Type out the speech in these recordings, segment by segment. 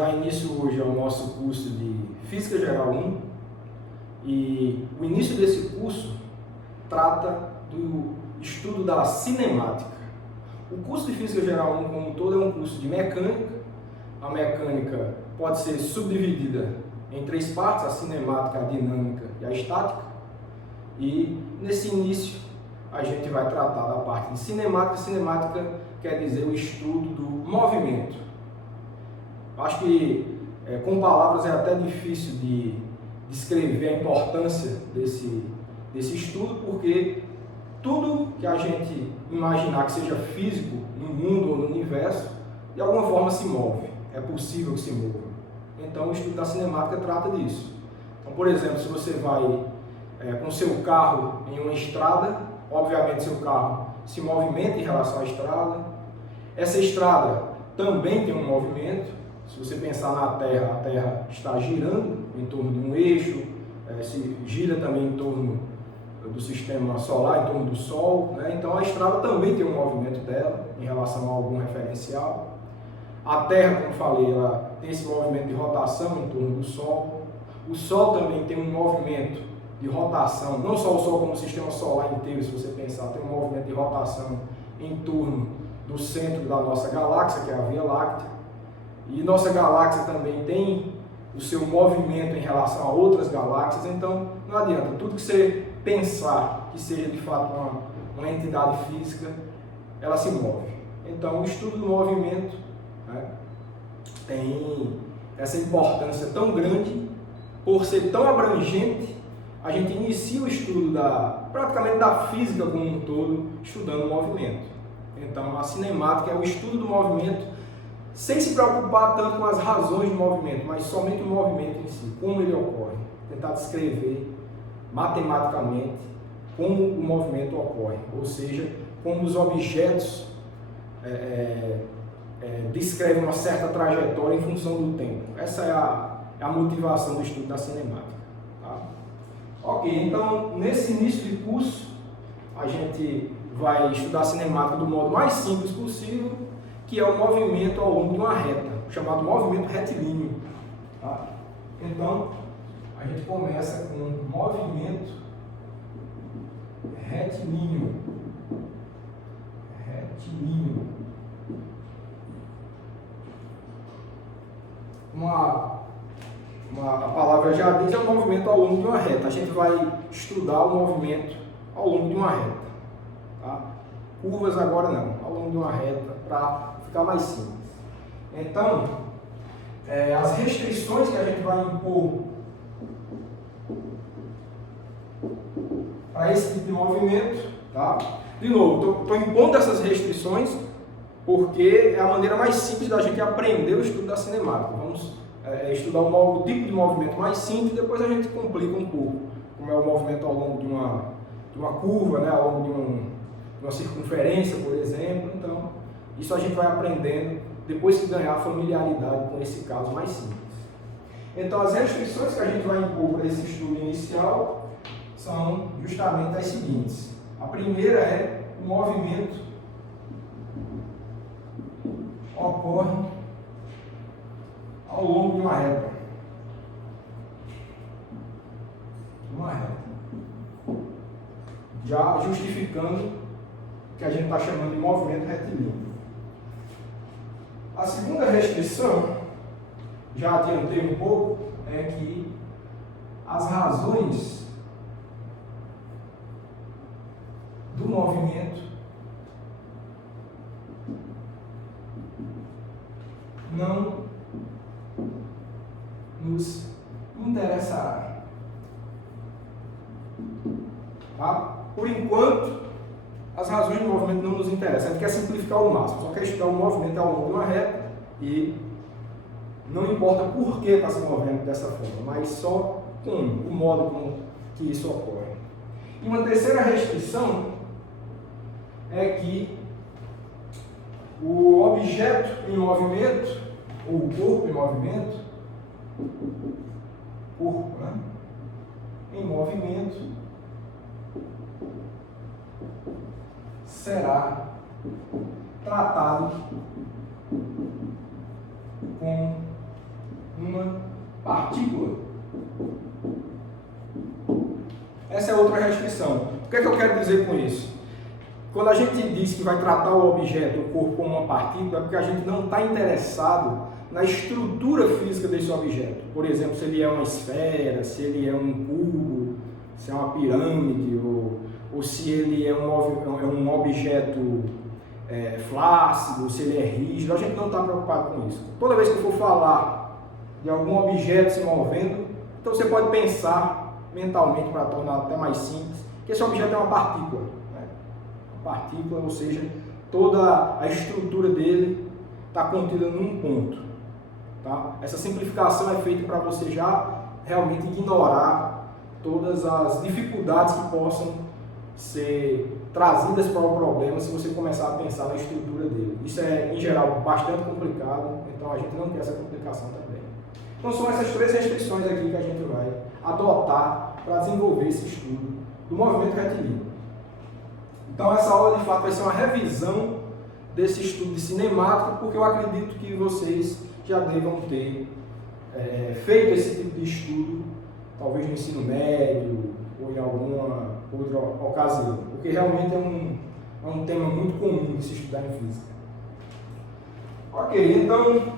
dar início hoje ao nosso curso de Física Geral 1 e o início desse curso trata do estudo da cinemática. O curso de Física Geral 1 como um todo é um curso de mecânica. A mecânica pode ser subdividida em três partes: a cinemática, a dinâmica e a estática. E nesse início a gente vai tratar da parte de cinemática. Cinemática quer dizer o estudo do movimento. Acho que com palavras é até difícil de descrever a importância desse estudo, porque tudo que a gente imaginar que seja físico no mundo ou no universo, de alguma forma se move, é possível que se mova. Então o estudo da cinemática trata disso. Então, por exemplo, se você vai com seu carro em uma estrada, obviamente seu carro se movimenta em relação à estrada. Essa estrada também tem um movimento. Se você pensar na Terra, a Terra está girando em torno de um eixo, se gira também em torno do sistema solar, em torno do Sol, né? Então a estrada também tem um movimento dela em relação a algum referencial. A Terra, como falei, ela tem esse movimento de rotação em torno do Sol. O Sol também tem um movimento de rotação, não só o Sol como o sistema solar inteiro, se você pensar, tem um movimento de rotação em torno do centro da nossa galáxia, que é a Via Láctea. E nossa galáxia também tem o seu movimento em relação a outras galáxias. Então não adianta, tudo que você pensar que seja de fato uma entidade física, ela se move. Então o estudo do movimento, né, tem essa importância tão grande, por ser tão abrangente. A gente inicia o estudo praticamente da física como um todo, estudando o movimento. Então a cinemática é o estudo do movimento, sem se preocupar tanto com as razões do movimento, mas somente o movimento em si, como ele ocorre. Tentar descrever matematicamente como o movimento ocorre, ou seja, como os objetos descrevem uma certa trajetória em função do tempo. Essa é a motivação do estudo da cinemática. Tá? Ok, então nesse início de curso a gente vai estudar a cinemática do modo mais simples possível, que é o movimento ao longo de uma reta, chamado movimento retilíneo. Tá? Então, a gente começa com um movimento retilíneo. A palavra já diz, é o movimento ao longo de uma reta. A gente vai estudar o movimento ao longo de uma reta. Tá? Curvas agora não, ao longo de uma reta, para ficar mais simples. Então, as restrições que a gente vai impor para esse tipo de movimento, tá? De novo, estou impondo essas restrições porque é a maneira mais simples da gente aprender o estudo da cinemática. Vamos estudar o tipo de movimento mais simples, depois a gente complica um pouco, como é o movimento ao longo de uma curva, né? Ao longo de uma circunferência, por exemplo. Então, isso a gente vai aprendendo depois que ganhar familiaridade com esse caso mais simples. Então, as restrições que a gente vai impor para esse estudo inicial são justamente as seguintes. A primeira é o movimento ocorre ao longo de uma reta. Já justificando o que a gente está chamando de movimento retilíneo. A segunda restrição, já adiantei um pouco, é que as razões do movimento não nos interessará. Tá? Por enquanto, as razões do movimento não nos interessam. A gente quer simplificar ao máximo, só quer estudar o movimento ao longo de uma reta e não importa por que está se movendo dessa forma, mas só como, o modo como que isso ocorre. E uma terceira restrição é que o objeto em movimento, ou o corpo em movimento, em movimento, será tratado com uma partícula. Essa é outra restrição. O que é que eu quero dizer com isso? Quando a gente diz que vai tratar o objeto, o corpo, como uma partícula, é porque a gente não está interessado na estrutura física desse objeto. Por exemplo, se ele é uma esfera, se ele é um cubo, se é uma pirâmide, ou se ele é um objeto flácido, se ele é rígido. A gente não está preocupado com isso. Toda vez que eu for falar de algum objeto se movendo, então você pode pensar mentalmente, para tornar até mais simples, que esse objeto é uma partícula. Uma partícula, ou seja, toda a estrutura dele está contida num ponto. Tá? Essa simplificação é feita para você já realmente ignorar todas as dificuldades que possam ser trazidas para o problema se você começar a pensar na estrutura dele. Isso é, em geral, bastante complicado, então a gente não quer essa complicação também. Então são essas três restrições aqui que a gente vai adotar para desenvolver esse estudo do movimento retilíneo. Então essa aula de fato vai ser uma revisão desse estudo de cinemática, porque eu acredito que vocês já devam ter feito esse tipo de estudo, talvez no ensino médio ou em alguma outra ocasião, porque realmente é um tema muito comum de se estudar em física. Ok, então,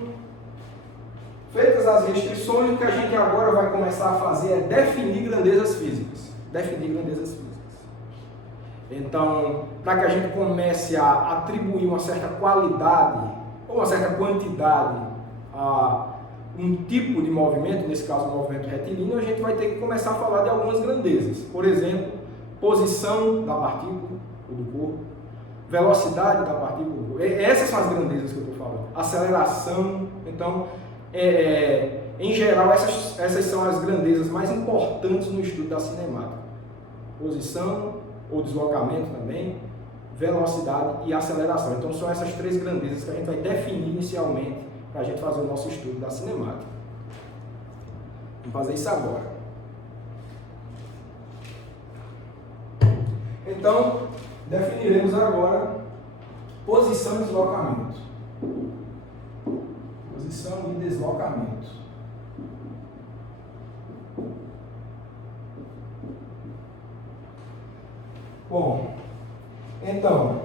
feitas as restrições, o que a gente agora vai começar a fazer é definir grandezas físicas. Definir grandezas físicas. Então, para que a gente comece a atribuir uma certa qualidade ou uma certa quantidade a um tipo de movimento, nesse caso o movimento retilíneo, a gente vai ter que começar a falar de algumas grandezas. Por exemplo, posição da partícula ou do corpo, velocidade da partícula do corpo. Essas são as grandezas que eu estou falando. Aceleração. Então, em geral, essas são as grandezas mais importantes no estudo da cinemática. Posição ou deslocamento também, velocidade e aceleração. Então são essas três grandezas que a gente vai definir inicialmente para a gente fazer o nosso estudo da cinemática. Vamos fazer isso agora. Então, definiremos agora posição e deslocamento. Posição e deslocamento. Bom, então,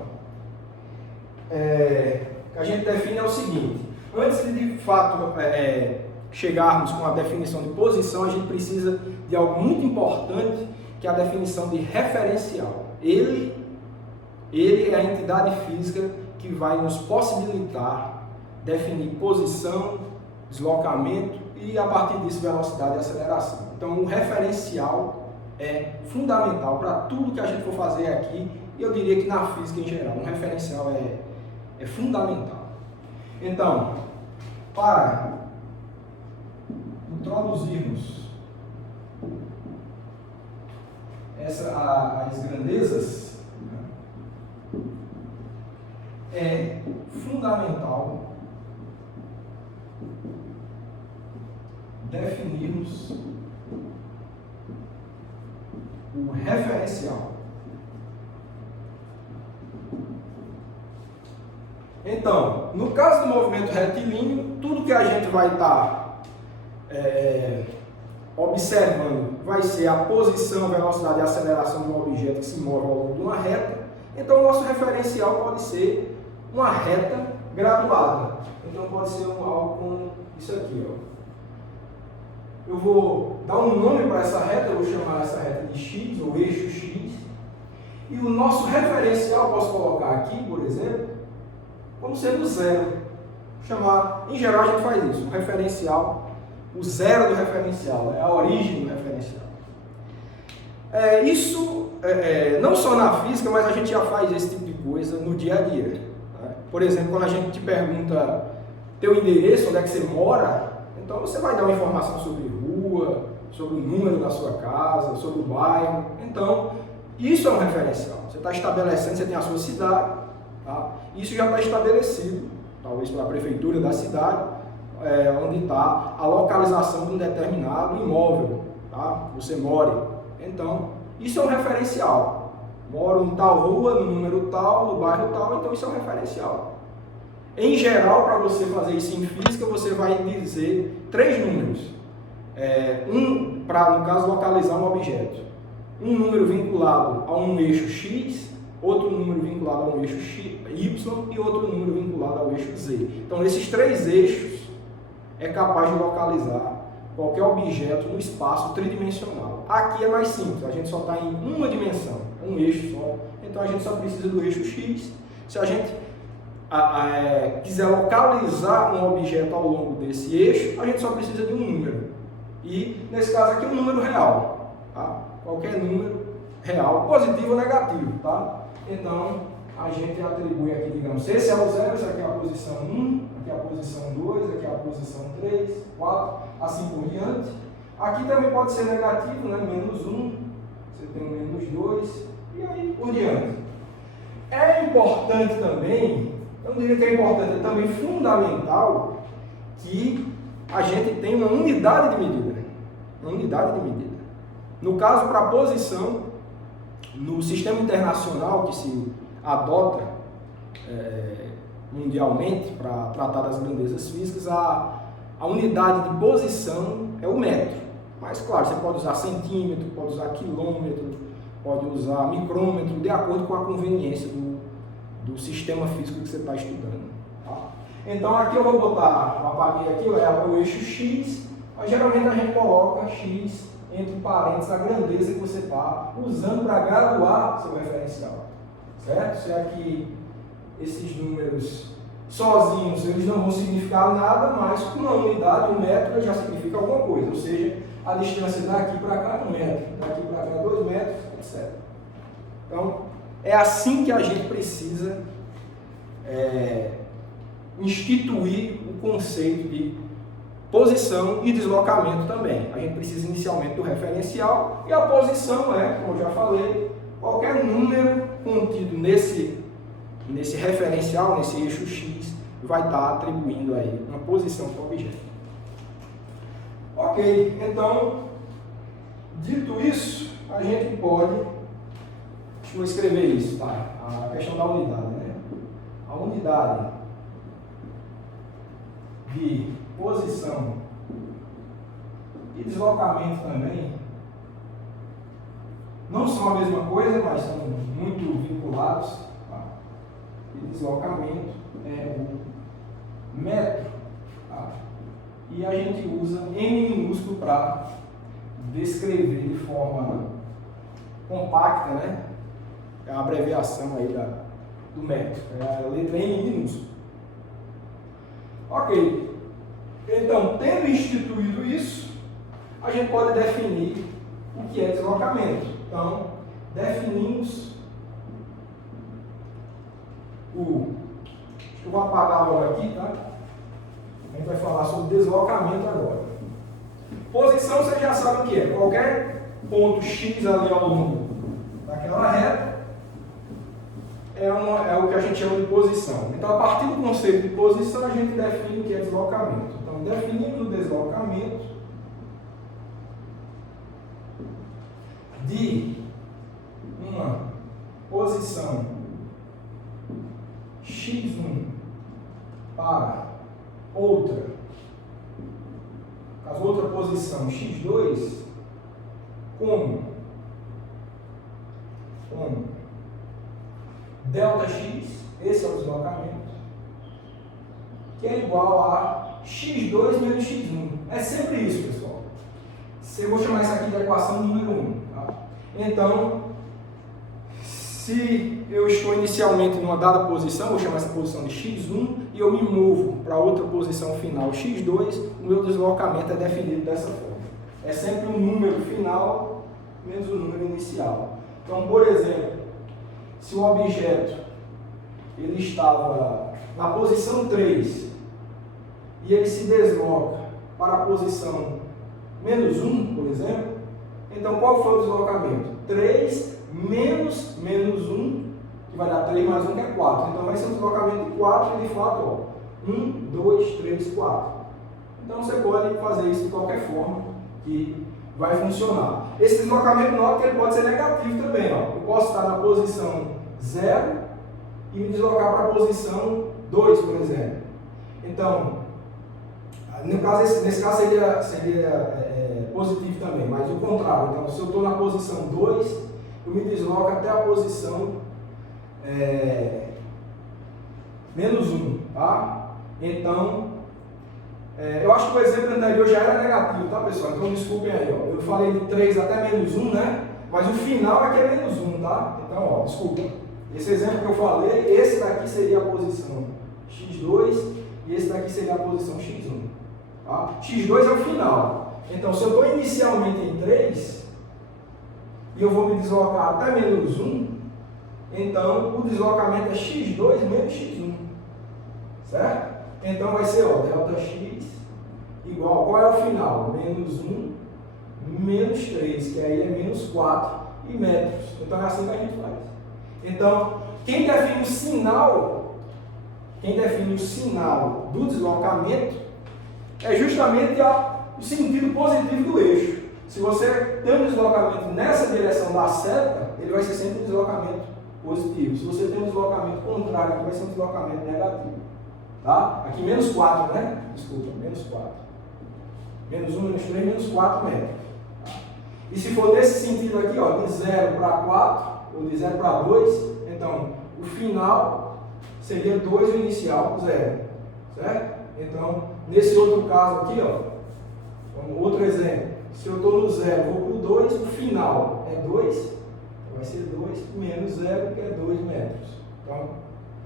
a gente define é o seguinte: antes de fato chegarmos com a definição de posição, a gente precisa de algo muito importante, que é a definição de referencial. Ele é a entidade física que vai nos possibilitar definir posição, deslocamento e, a partir disso, velocidade e aceleração. Então, o referencial é fundamental para tudo que a gente for fazer aqui, e eu diria que na física em geral, um referencial é fundamental. Então, para introduzirmos as grandezas, é fundamental definirmos o referencial. Então, no caso do movimento retilíneo, tudo que a gente vai estar observando vai ser a posição, velocidade e aceleração de um objeto que se move ao longo de uma reta. Então, o nosso referencial pode ser uma reta graduada. Então, pode ser algo como isso aqui, ó. Eu vou dar um nome para essa reta, eu vou chamar essa reta de X, ou eixo X. E o nosso referencial, posso colocar aqui, por exemplo, como sendo zero. Em geral a gente faz isso, o referencial, o zero do referencial, é a origem do referencial. Isso, não só na física, mas a gente já faz esse tipo de coisa no dia a dia. Tá? Por exemplo, quando a gente te pergunta teu endereço, onde é que você mora, então você vai dar uma informação sobre rua, sobre o número da sua casa, sobre o bairro. Então, isso é um referencial. Você está estabelecendo, você tem a sua cidade, tá? Isso já está estabelecido, talvez pela prefeitura da cidade, onde está a localização de um determinado imóvel, tá? Você mora. Então, isso é um referencial. Moro em tal rua, no número tal, no bairro tal, então isso é um referencial. Em geral, para você fazer isso em física, você vai dizer 3 números. Para, no caso, localizar um objeto. Um número vinculado a um eixo X, outro número vinculado a um eixo Y e outro número vinculado ao eixo Z. Então, esses 3 eixos é capaz de localizar qualquer objeto no espaço tridimensional. Aqui é mais simples, a gente só está em uma dimensão, um eixo só. Então, a gente só precisa do eixo X. Se a gente quiser localizar um objeto ao longo desse eixo, a gente só precisa de um número. E, nesse caso aqui, um número real. Tá? Qualquer número real, positivo ou negativo. Tá? Então, a gente atribui aqui, digamos, se esse é o 0, essa aqui é a posição 1, aqui é a posição 2, aqui é a posição 3, 4, assim por diante. Aqui também pode ser negativo, né? Menos 1, você tem um menos 2, e aí por diante. É importante também, eu não diria que é importante, é também fundamental que a gente tenha uma unidade de medida. Uma unidade de medida. No caso, para a posição, no sistema internacional que se adota mundialmente para tratar das grandezas físicas, a unidade de posição é o metro. Mas, claro, você pode usar centímetro, pode usar quilômetro, pode usar micrômetro, de acordo com a conveniência do sistema físico que você está estudando. Tá? Então, aqui eu vou botar, eu apaguei aqui, é o eixo X, mas geralmente a gente coloca X entre parênteses a grandeza que você está usando para graduar seu referencial. Certo? Se aqui esses números sozinhos eles não vão significar nada, mas com uma unidade, um metro já significa alguma coisa, ou seja, a distância daqui para cá é 1 metro, daqui para cá é 2 metros, etc. Então, é assim que a gente precisa instituir o conceito de posição e deslocamento também. A gente precisa inicialmente do referencial e a posição é, como eu já falei, qualquer número contido nesse referencial, nesse eixo X, vai estar atribuindo aí uma posição para o objeto. Ok, então, dito isso, a gente pode, deixa eu escrever isso, tá? A questão da unidade, né? A unidade de posição e deslocamento também não são a mesma coisa, mas são muito vinculados. Tá? E deslocamento é o metro. Tá? E a gente usa M minúsculo para descrever de forma compacta, né? É a abreviação aí do metro. É a letra M minúsculo. Ok. Então, tendo instituído isso, a gente pode definir o que é deslocamento. Então, definimos eu vou apagar logo aqui, tá? A gente vai falar sobre deslocamento agora. Posição, você já sabe o que é. Qualquer ponto X ali ao longo daquela reta é o que a gente chama de posição. Então, a partir do conceito de posição, a gente define o que é deslocamento. Então, definimos o deslocamento de uma posição x1 para outra, caso outra posição x2, como delta x, esse é o deslocamento, que é igual a x2 menos x1. É sempre isso, pessoal. Eu vou chamar isso aqui de equação número 1. Tá? Então, se eu estou inicialmente numa dada posição, vou chamar essa posição de x1 e eu me movo para outra posição final x2, o meu deslocamento é definido dessa forma. É sempre um número final menos o número inicial. Então, por exemplo, se o objeto ele estava na posição 3 e ele se desloca para a posição menos 1, por exemplo, então qual foi o deslocamento? 3 menos 1, que vai dar 3 mais 1, que é 4. Então vai ser um deslocamento de 4 e de fato, ó, 1, 2, 3, 4. Então você pode fazer isso de qualquer forma que vai funcionar. Esse deslocamento, nota que ele pode ser negativo também. Ó. Eu posso estar na posição 0 e me deslocar para a posição 2, por exemplo. Então, no caso, nesse caso seria positivo também, mas o contrário. Então, se eu estou na posição 2, eu me desloco até a posição menos 1, tá? Então, eu acho que o exemplo anterior já era negativo, tá, pessoal? Então, desculpem aí, ó. Eu falei de 3 até menos 1, né? Mas o final é que é menos 1, tá? Então, ó, desculpa. Esse exemplo que eu falei, esse daqui seria a posição x2 e esse daqui seria a posição x1. Tá? x2 é o final. Então, se eu estou inicialmente em 3 e eu vou me deslocar até menos 1, então o deslocamento é x2 menos x1. Certo? Então vai ser, ó, delta x igual, qual é o final? Menos 1 menos 3, que aí é menos 4 e metros. Então é assim que a gente faz. Então, quem define o sinal do deslocamento é justamente o sentido positivo do eixo. Se você tem um deslocamento nessa direção da seta, ele vai ser sempre um deslocamento positivo. Se você tem um deslocamento contrário, aqui vai ser um deslocamento negativo. Tá? Aqui menos 4, né? Desculpa, menos 4. Menos 1, menos 3, menos 4 metros. Tá? E se for nesse sentido aqui, ó, de 0 para 4, ou de 0 para 2, então o final seria 2 e o inicial 0. Certo? Então, nesse outro caso aqui, ó, outro exemplo. Se eu estou no 0, vou para o 2, o final é 2, então vai ser 2 menos 0, que é 2 metros. Então,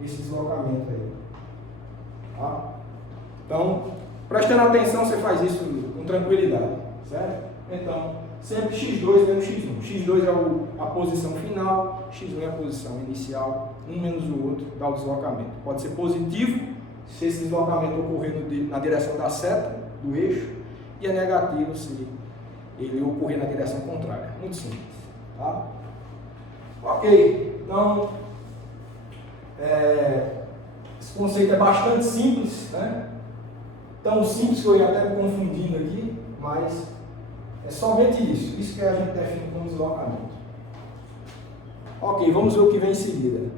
esse deslocamento aí. Tá? Então, prestando atenção, você faz isso com tranquilidade, certo? Então, sempre x2 menos x1. x2 é a posição final, x1 é a posição inicial, um menos o outro dá o deslocamento. Pode ser positivo, se esse deslocamento ocorrer na direção da seta, do eixo, e é negativo se ele ocorrer na direção contrária. Muito simples. Tá? Ok, então, esse conceito é bastante simples, né? Tão simples que eu ia até me confundindo aqui, mas é somente isso que a gente define como deslocamento. Ok, vamos ver o que vem em seguida.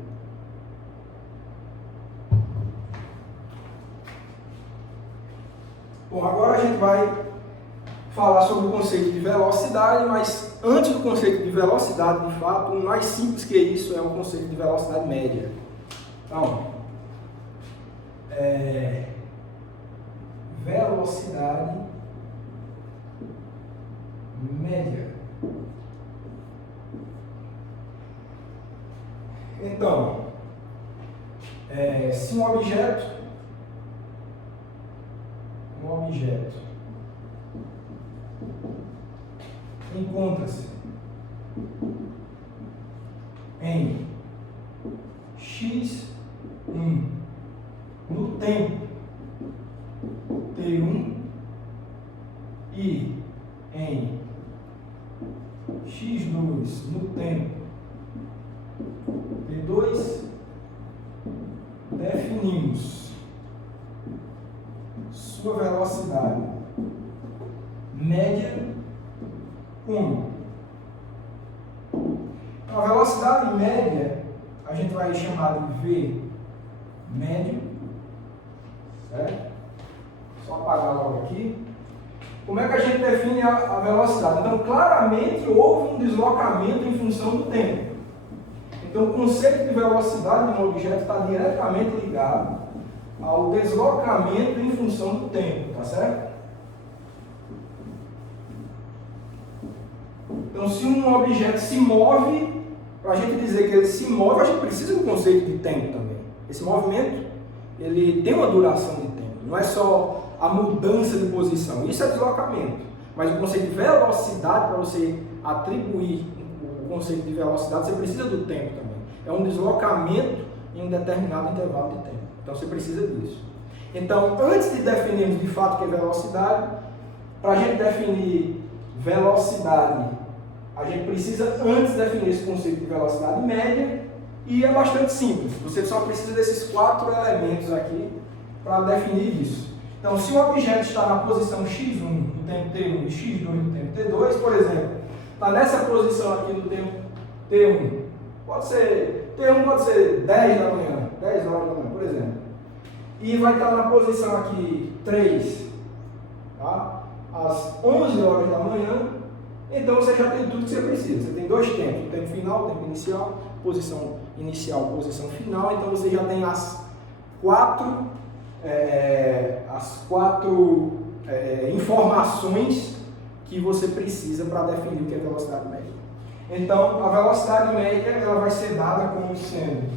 Bom, agora a gente vai falar sobre o conceito de velocidade, mas antes do conceito de velocidade, de fato, o mais simples que isso é o conceito de velocidade média. Então, velocidade média. Então, se um objeto encontra-se em x1 no tempo t1 e em x2 no tempo t2, definimos sua velocidade média como? A velocidade média a gente vai chamar de V médio, certo? Só apagar logo aqui. Como é que a gente define a velocidade? Então, claramente houve um deslocamento em função do tempo. Então, o conceito de velocidade de um objeto está diretamente ligado ao deslocamento em função do tempo, tá certo? Então, se um objeto se move, para a gente dizer que ele se move, a gente precisa do conceito de tempo também. Esse movimento, ele tem uma duração de tempo, não é só a mudança de posição, isso é deslocamento. Mas o conceito de velocidade, para você atribuir o conceito de velocidade, você precisa do tempo também. É um deslocamento em um determinado intervalo de tempo. Então, você precisa disso. Então, antes de definirmos de fato o que é velocidade, para a gente definir velocidade, a gente precisa antes definir esse conceito de velocidade média, e é bastante simples. Você só precisa desses 4 elementos aqui para definir isso. Então, se o objeto está na posição x1 no tempo t1 e x2 no tempo t2, por exemplo, está nessa posição aqui no tempo t1, t1 pode ser 10 da manhã, 10 horas da manhã, por exemplo. e vai estar na posição aqui 3, tá? Às 11 horas da manhã. Então você já tem tudo que você precisa. Você tem dois tempos, o tempo final, o tempo inicial, posição inicial, posição final. Então você já tem as quatro informações que você precisa para definir o que é velocidade média. Então a velocidade média ela vai ser dada como sendo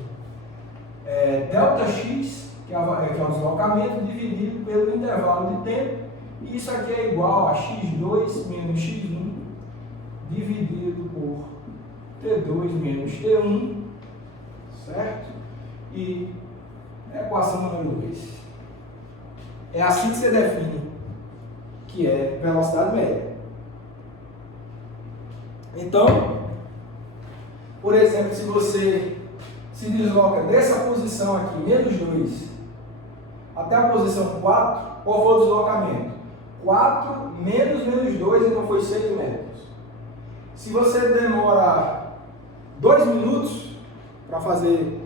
ΔX, que é o deslocamento, dividido pelo intervalo de tempo. E isso aqui é igual a x2 menos x1 dividido por T2 menos T1, certo? E equação número 2. É assim que você define que é velocidade média. Então, por exemplo, se você se desloca dessa posição aqui, menos 2, até a posição 4, qual foi o deslocamento? 4 menos 2, então foi 6 metros. Se você demora 2 minutos para fazer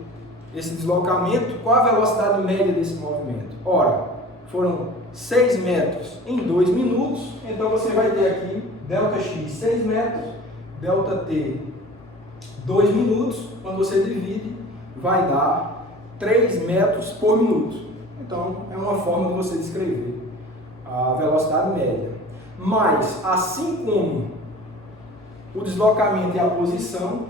esse deslocamento, qual a velocidade média desse movimento? Ora, foram 6 metros em 2 minutos, então você vai ter aqui ΔX 6 metros, ΔT 2 minutos, quando você divide, vai dar 3 metros por minuto. Então, é uma forma de você descrever a velocidade média. Mas, assim como o deslocamento e a posição,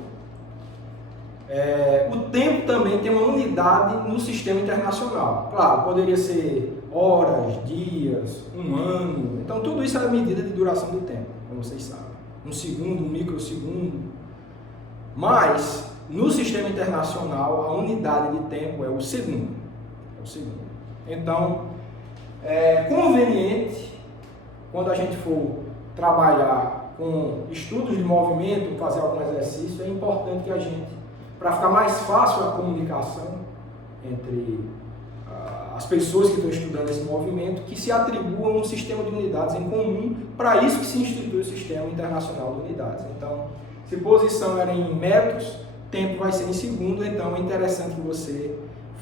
o tempo também tem uma unidade no sistema internacional. Claro, poderia ser horas, dias, um ano. Então, tudo isso é a medida de duração do tempo, como vocês sabem. Um segundo, um microsegundo. Mas, no sistema internacional, a unidade de tempo é o segundo. Então, é conveniente, quando a gente for trabalhar com estudos de movimento, fazer algum exercício, é importante que a gente, para ficar mais fácil a comunicação entre as pessoas que estão estudando esse movimento, que se atribuam um sistema de unidades em comum, para isso que se institui o Sistema Internacional de Unidades. Então, se posição era em metros, tempo vai ser em segundo, então é interessante que você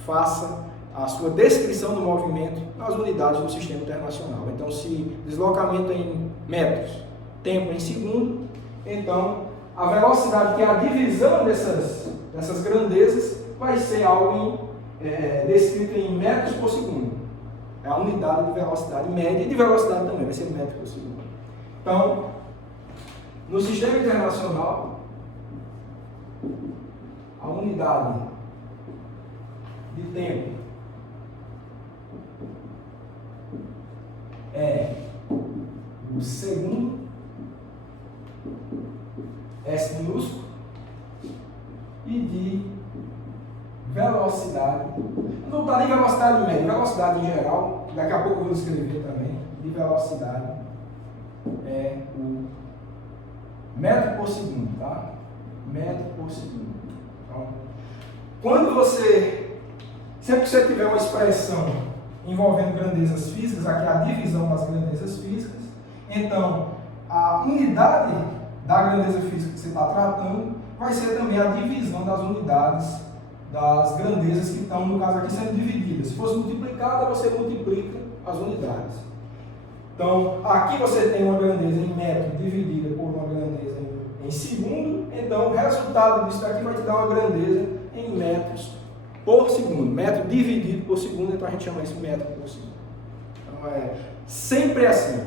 faça a sua descrição do movimento nas unidades do Sistema Internacional. Então, se deslocamento é em metros, tempo em segundo, então a velocidade, que é a divisão dessas grandezas, vai ser algo descrito em metros por segundo. É a unidade de velocidade média, e de velocidade também vai ser metros por segundo. Então, no sistema internacional, a unidade de tempo é o segundo, S minúsculo, e de velocidade, não está nem velocidade média, velocidade em geral, daqui a pouco eu vou escrever também, de velocidade é o metro por segundo, tá? Metro por segundo. Então, sempre que você tiver uma expressão envolvendo grandezas físicas, aqui é a divisão das grandezas físicas, então a unidade da grandeza física que você está tratando vai ser também a divisão das unidades das grandezas que estão, no caso aqui, sendo divididas. Se fosse multiplicada, você multiplica as unidades. Então, aqui você tem uma grandeza em metro dividida por uma grandeza em segundo, então o resultado disso daqui vai te dar uma grandeza em metros por segundo. Metro dividido por segundo, então a gente chama isso de metro por segundo. Então, sempre assim.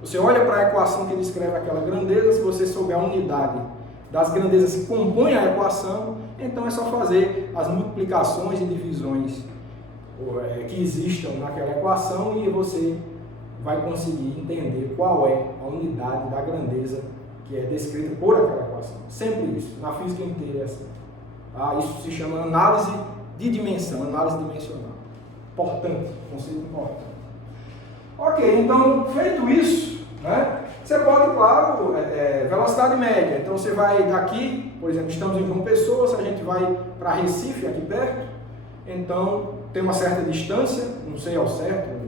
Você olha para a equação que descreve aquela grandeza, se você souber a unidade das grandezas que compõem a equação, então é só fazer as multiplicações e divisões que existam naquela equação e você vai conseguir entender qual é a unidade da grandeza que é descrita por aquela equação. Sempre isso, na física inteira é assim. Tá? Isso se chama análise de dimensão, análise dimensional. Importante, conceito importante. Ok, então, feito isso, né, você pode, claro, velocidade média. Então, você vai daqui, por exemplo, estamos em João Pessoa, se a gente vai para Recife, aqui perto, então tem uma certa distância, não sei ao certo,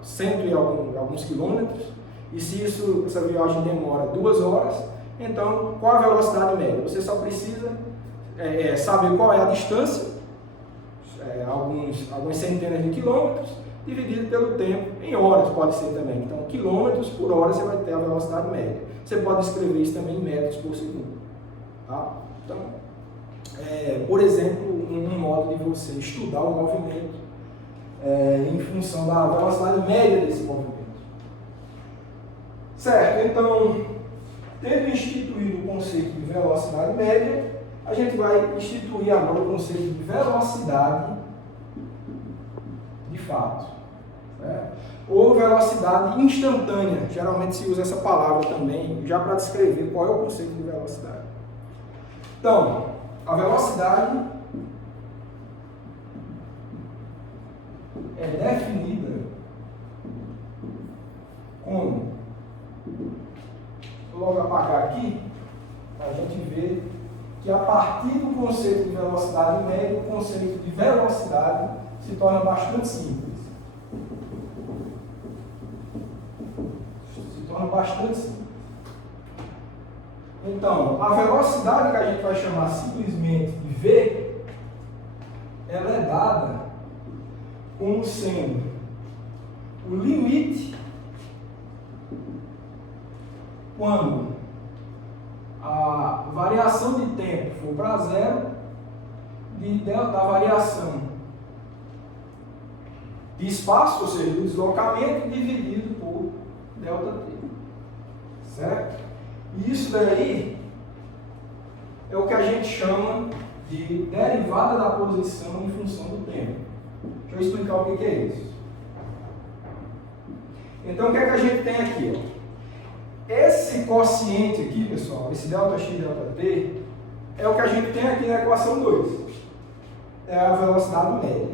100 e alguns quilômetros, e se essa viagem demora 2 horas, então, qual a velocidade média? Você só precisa saber qual é a distância, algumas centenas de quilômetros, dividido pelo tempo, em horas pode ser também. Então, quilômetros por hora você vai ter a velocidade média. Você pode escrever isso também em metros por segundo. Tá? Então, por exemplo, um modo de você estudar o movimento em função da velocidade média desse movimento. Certo? Então, tendo instituído o conceito de velocidade média, a gente vai instituir agora o conceito de velocidade de fato. Certo? Ou velocidade instantânea. Geralmente se usa essa palavra também, já para descrever qual é o conceito de velocidade. Então, a velocidade é definida como, vou logo apagar aqui, para a gente ver que a partir do conceito de velocidade média, o conceito de velocidade se torna bastante simples. Se torna bastante simples. Então, a velocidade que a gente vai chamar simplesmente de V, ela é dada como sendo o limite quando a variação de tempo for para zero da variação de espaço, ou seja, do deslocamento, dividido por ΔT. Certo? E isso daí é o que a gente chama de derivada da posição em função do tempo. Deixa eu explicar o que é isso. Então, o que é que a gente tem aqui? Ó? Esse quociente aqui, pessoal, esse ΔX e ΔT, é o que a gente tem aqui na equação 2. É a velocidade média.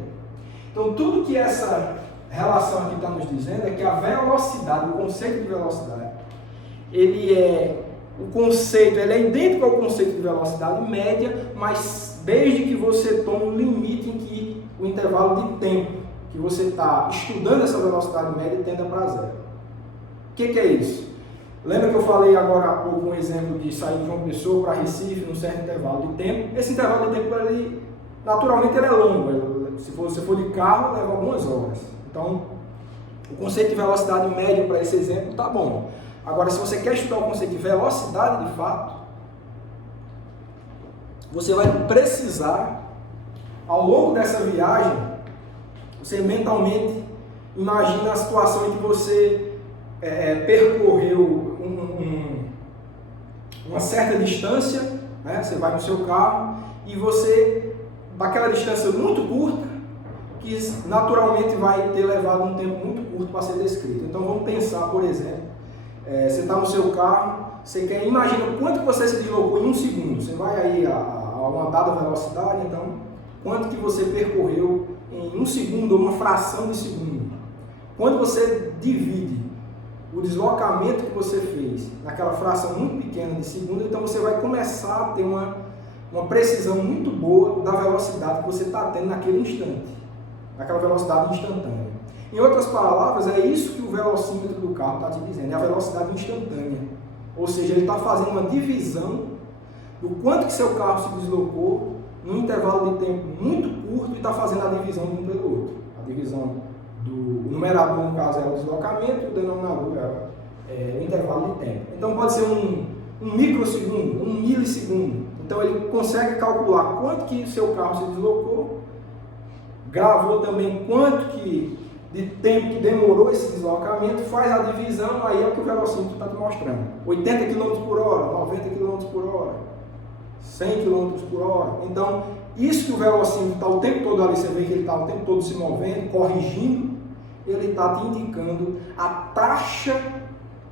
Então, tudo que essa relação aqui está nos dizendo é que a velocidade, o conceito de velocidade, ele é idêntico ao conceito de velocidade média, mas desde que você tome um limite em que o intervalo de tempo que você está estudando essa velocidade média tenda para zero. O que é isso? Lembra que eu falei agora há pouco um exemplo de sair de João Pessoa para Recife num certo intervalo de tempo? Esse intervalo de tempo, naturalmente, ele é longo. Se você for de carro, leva algumas horas. Então, o conceito de velocidade média para esse exemplo está bom. Agora, se você quer estudar o conceito de velocidade de fato, você vai precisar, ao longo dessa viagem, você mentalmente imagina a situação em que você percorreu uma certa distância, né? Você vai no seu carro e você, daquela distância muito curta, que naturalmente vai ter levado um tempo muito curto para ser descrito. Então vamos pensar, por exemplo, você está no seu carro, imagina quanto você se deslocou em um segundo. Você vai aí a uma dada velocidade, então quanto que você percorreu em um segundo ou uma fração de segundo. Quando você divide o deslocamento que você fez naquela fração muito pequena de segundo, então você vai começar a ter uma precisão muito boa da velocidade que você está tendo naquele instante, naquela velocidade instantânea. Em outras palavras, é isso que o velocímetro do carro está te dizendo, é a velocidade instantânea. Ou seja, ele está fazendo uma divisão do quanto que seu carro se deslocou num intervalo de tempo muito curto e está fazendo a divisão de um pelo outro. A divisão do numerador, no caso, é o deslocamento, e o denominador é o intervalo de tempo. Então pode ser um microsegundo, um milissegundo. Então ele consegue calcular quanto que seu carro se deslocou, gravou também quanto de tempo que demorou esse deslocamento, faz a divisão, aí é o que o velocímetro está te mostrando. 80 km por hora, 90 km por hora, 100 km por hora. Então, isso que o velocímetro está o tempo todo ali, você vê que ele está o tempo todo se movendo, corrigindo, ele está te indicando a taxa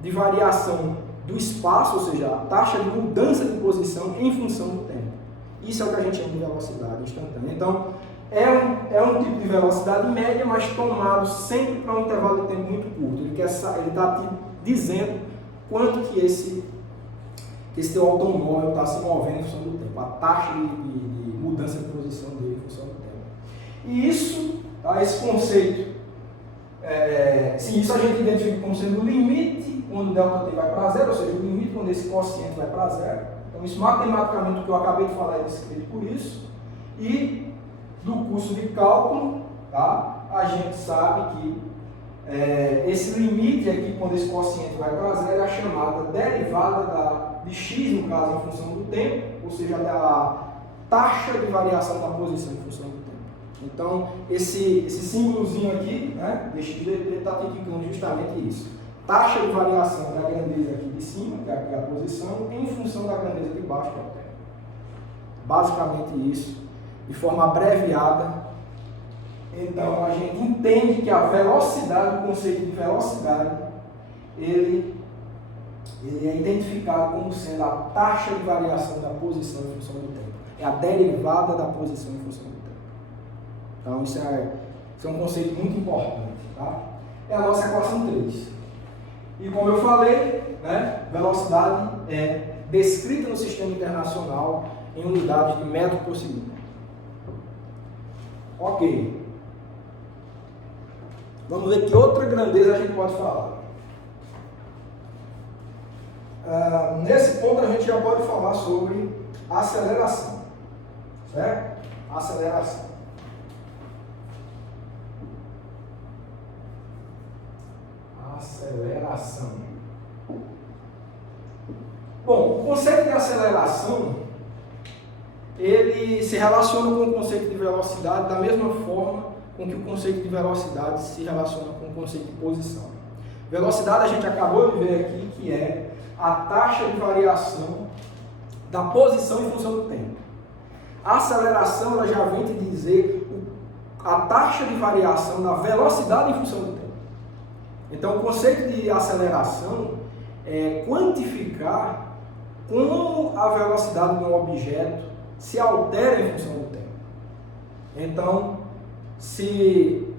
de variação do espaço, ou seja, a taxa de mudança de posição em função do tempo. Isso é o que a gente chama de velocidade instantânea. Então, é um tipo de velocidade média, mas tomado sempre para um intervalo de tempo muito curto. Ele está te dizendo quanto que esse teu automóvel está se movendo em função do tempo, a taxa de mudança de posição dele em função do tempo. E isso, tá, esse conceito, isso a gente identifica como sendo o limite quando o ΔT vai para zero, ou seja, o limite quando esse quociente vai para zero. Então, isso matematicamente, o que eu acabei de falar é descrito por isso. E do curso de cálculo, tá? A gente sabe que esse limite aqui, quando esse quociente vai para zero, é a chamada derivada de x, no caso, em função do tempo, ou seja, da taxa de variação da posição em função do tempo. Então, esse símbolozinho aqui, né, dx dt, está indicando justamente isso. Taxa de variação da grandeza aqui de cima, que é a posição, em função da grandeza de baixo, que é o tempo. Basicamente isso, de forma abreviada. Então, a gente entende que a velocidade, o conceito de velocidade, ele é identificado como sendo a taxa de variação da posição em função do tempo. É a derivada da posição em função do tempo. Então, isso é um conceito muito importante. Tá? É a nossa equação 3. E como eu falei, né, velocidade é descrita no sistema internacional em unidades de metro por segundo. Ok. Vamos ver que outra grandeza a gente pode falar. Nesse ponto a gente já pode falar sobre aceleração. Certo? Aceleração. Aceleração. Bom, o conceito de aceleração, ele se relaciona com o conceito de velocidade da mesma forma com que o conceito de velocidade se relaciona com o conceito de posição. Velocidade a gente acabou de ver aqui que é a taxa de variação da posição em função do tempo. A aceleração ela já vem te dizer a taxa de variação da velocidade em função do tempo. Então o conceito de aceleração é quantificar como a velocidade de um objeto se altera em função do tempo. Então, se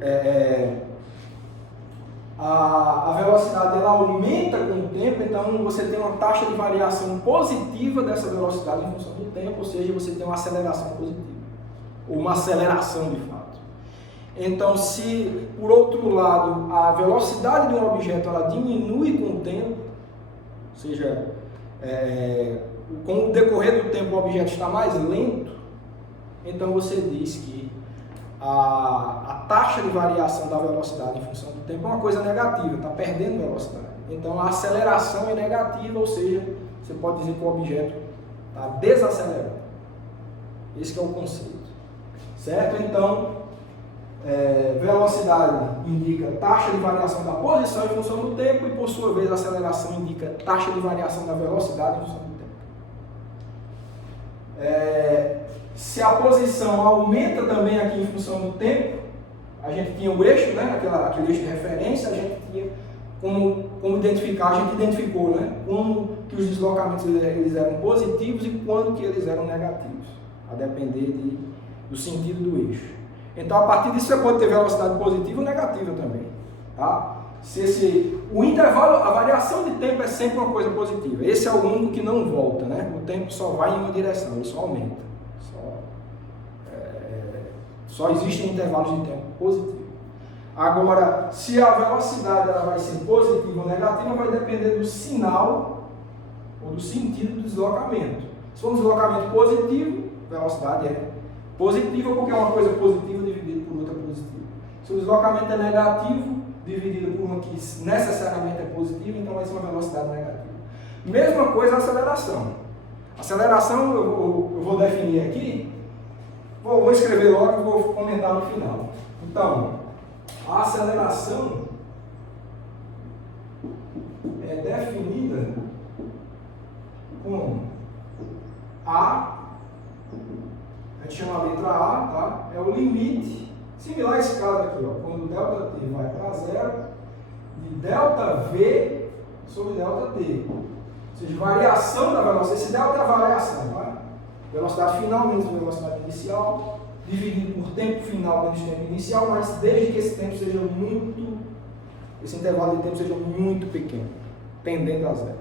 a velocidade ela aumenta com o tempo, então você tem uma taxa de variação positiva dessa velocidade em função do tempo, ou seja, você tem uma aceleração positiva, ou uma aceleração de fato. Então, se por outro lado a velocidade de um objeto ela diminui com o tempo, ou seja, com o decorrer do tempo o objeto está mais lento, então você diz que a taxa de variação da velocidade em função do tempo é uma coisa negativa, está perdendo velocidade. Então a aceleração é negativa, ou seja, você pode dizer que o objeto está desacelerando. Esse que é o conceito. Certo? Então, velocidade indica taxa de variação da posição em função do tempo e, por sua vez, a aceleração indica taxa de variação da velocidade em função do tempo. Se a posição aumenta também aqui em função do tempo, a gente tinha o eixo, né, aquele eixo de referência, a gente tinha como identificar, a gente identificou, né, como que os deslocamentos eles eram positivos e quando que eles eram negativos, a depender do sentido do eixo. Então, a partir disso, você pode ter velocidade positiva ou negativa também. Tá? O intervalo, a variação de tempo é sempre uma coisa positiva. Esse é o único que não volta, né? O tempo só vai em uma direção, ele só aumenta. Só existem intervalos de tempo positivos. Agora, se a velocidade ela vai ser positiva ou negativa, vai depender do sinal ou do sentido do deslocamento. Se for um deslocamento positivo, a velocidade é positiva porque é uma coisa positiva dividida por outra positiva. Se o deslocamento é negativo, dividido por uma que necessariamente é positiva, então vai ser uma velocidade negativa. Mesma coisa a aceleração. Aceleração eu vou definir aqui. Vou escrever logo e vou comentar no final. Então, a aceleração é definida como a gente chama a letra A, tá? É o limite, similar a esse caso aqui, ó, quando ΔT vai para zero, de ΔV sobre ΔT. Ou seja, variação da velocidade. Esse delta é a variação, tá? Velocidade final menos velocidade inicial, dividido por tempo final menos tempo inicial, mas desde que esse tempo seja esse intervalo de tempo seja muito pequeno, tendendo a zero.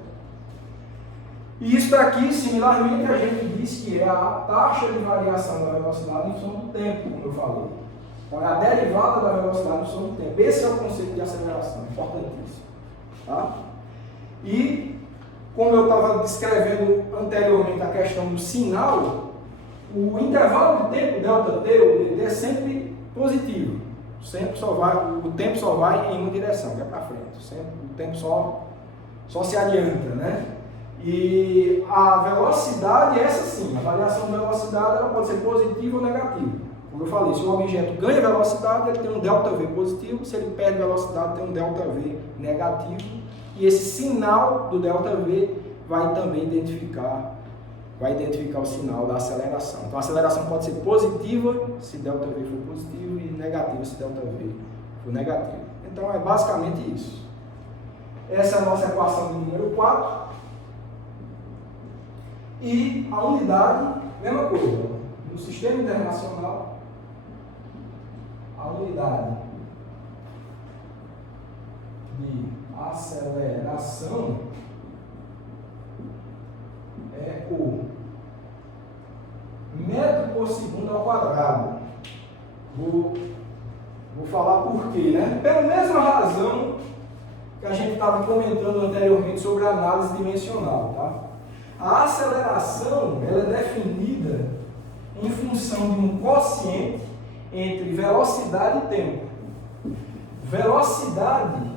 E isso daqui, similarmente, a gente diz que é a taxa de variação da velocidade em função do tempo, como eu falei. Então, é a derivada da velocidade em função do tempo. Esse é o conceito de aceleração, importantíssimo. Tá? E, como eu estava descrevendo anteriormente a questão do sinal, o intervalo de tempo ΔT, o dt, é sempre positivo. O tempo só vai em uma direção, que é para frente. Sempre, o tempo só se adianta, né? E a velocidade é essa sim. A variação de velocidade ela pode ser positiva ou negativa. Como eu falei, se o objeto ganha velocidade, ele tem um ΔV positivo. Se ele perde velocidade, tem um ΔV negativo. E esse sinal do ΔV vai também identificar o sinal da aceleração. Então a aceleração pode ser positiva se ΔV for positivo e negativa se ΔV for negativo. Então é basicamente isso. Essa é a nossa equação de número 4. E a unidade, mesma coisa. No sistema internacional, a unidade de aceleração é o metro por segundo ao quadrado. Vou falar por quê, né? Pela mesma razão que a gente estava comentando anteriormente sobre a análise dimensional, tá? A aceleração ela é definida em função de um quociente entre velocidade e tempo. Velocidade,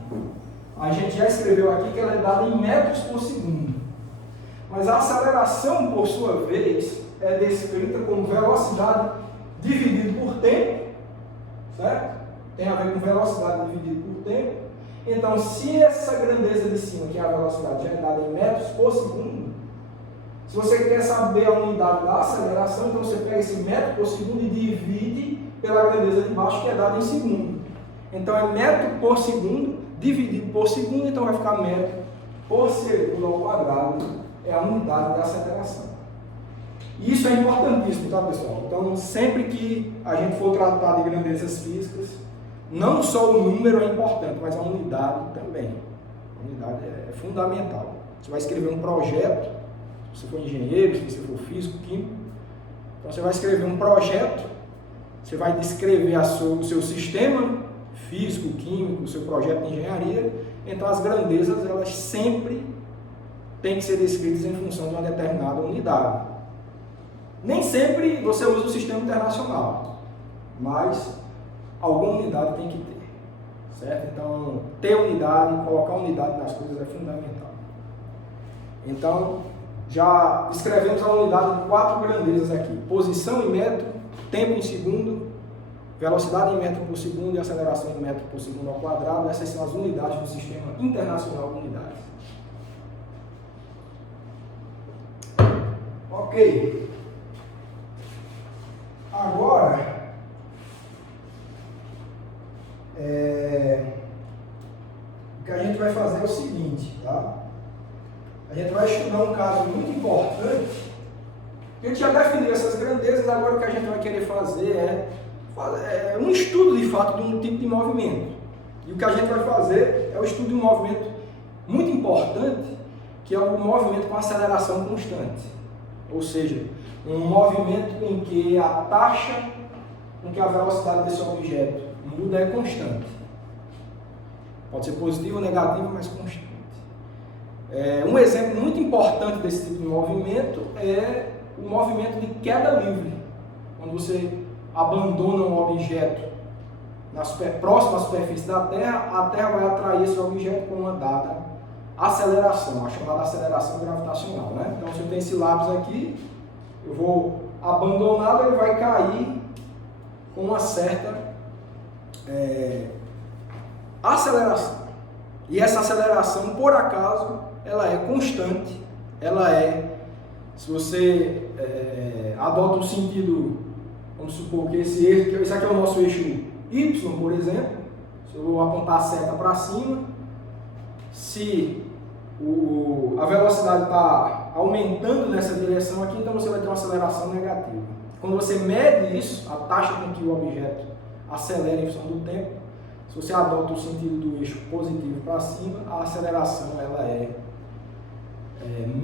a gente já escreveu aqui que ela é dada em metros por segundo. Mas a aceleração, por sua vez, é descrita como velocidade dividido por tempo, certo? Tem a ver com velocidade dividido por tempo. Então, se essa grandeza de cima, que é a velocidade, já é dada em metros por segundo, se você quer saber a unidade da aceleração, então você pega esse metro por segundo e divide pela grandeza de baixo, que é dada em segundo. Então, é metro por segundo dividido por segundo, então vai ficar metro por segundo ao quadrado, é a unidade da aceleração. Isso é importantíssimo, tá, pessoal? Então, sempre que a gente for tratar de grandezas físicas, não só o número é importante, mas a unidade também. A unidade é fundamental. Você vai escrever um projeto, se você for engenheiro, se você for físico, químico, então você vai escrever um projeto, você vai descrever o seu sistema físico, químico, o seu projeto de engenharia, então as grandezas elas sempre têm que ser descritas em função de uma determinada unidade. Nem sempre você usa o sistema internacional, mas alguma unidade tem que ter, certo? Então, ter unidade, colocar unidade nas coisas é fundamental. Então, já escrevemos a unidade de 4 grandezas aqui: posição em metro, tempo em segundo, velocidade em metro por segundo e aceleração em metro por segundo ao quadrado. Essas são as unidades do Sistema Internacional de Unidades. Ok. Agora, o que a gente vai fazer é o seguinte, tá? A gente vai estudar um caso muito importante. A gente já definiu essas grandezas, agora o que a gente vai querer fazer é um estudo de fato de um tipo de movimento. E o que a gente vai fazer é o estudo de um movimento muito importante, que é o movimento com aceleração constante. Ou seja, um movimento em que a taxa com que a velocidade desse objeto muda é constante. Pode ser positivo ou negativo, mas constante. Um exemplo muito importante desse tipo de movimento é o movimento de queda livre. Quando você abandona um objeto próximo à superfície da Terra, a Terra vai atrair esse objeto com uma dada aceleração, a chamada aceleração gravitacional, né? Então, se eu tenho esse lápis aqui, eu vou abandoná-lo, ele vai cair com uma certa aceleração. E essa aceleração, por acaso, ela é constante, se você adota o sentido, vamos supor que esse aqui é o nosso eixo Y, por exemplo, se eu vou apontar a seta para cima, se a velocidade está aumentando nessa direção aqui, então você vai ter uma aceleração negativa. Quando você mede isso, a taxa com que o objeto acelera em função do tempo, se você adota o sentido do eixo positivo para cima, a aceleração ela é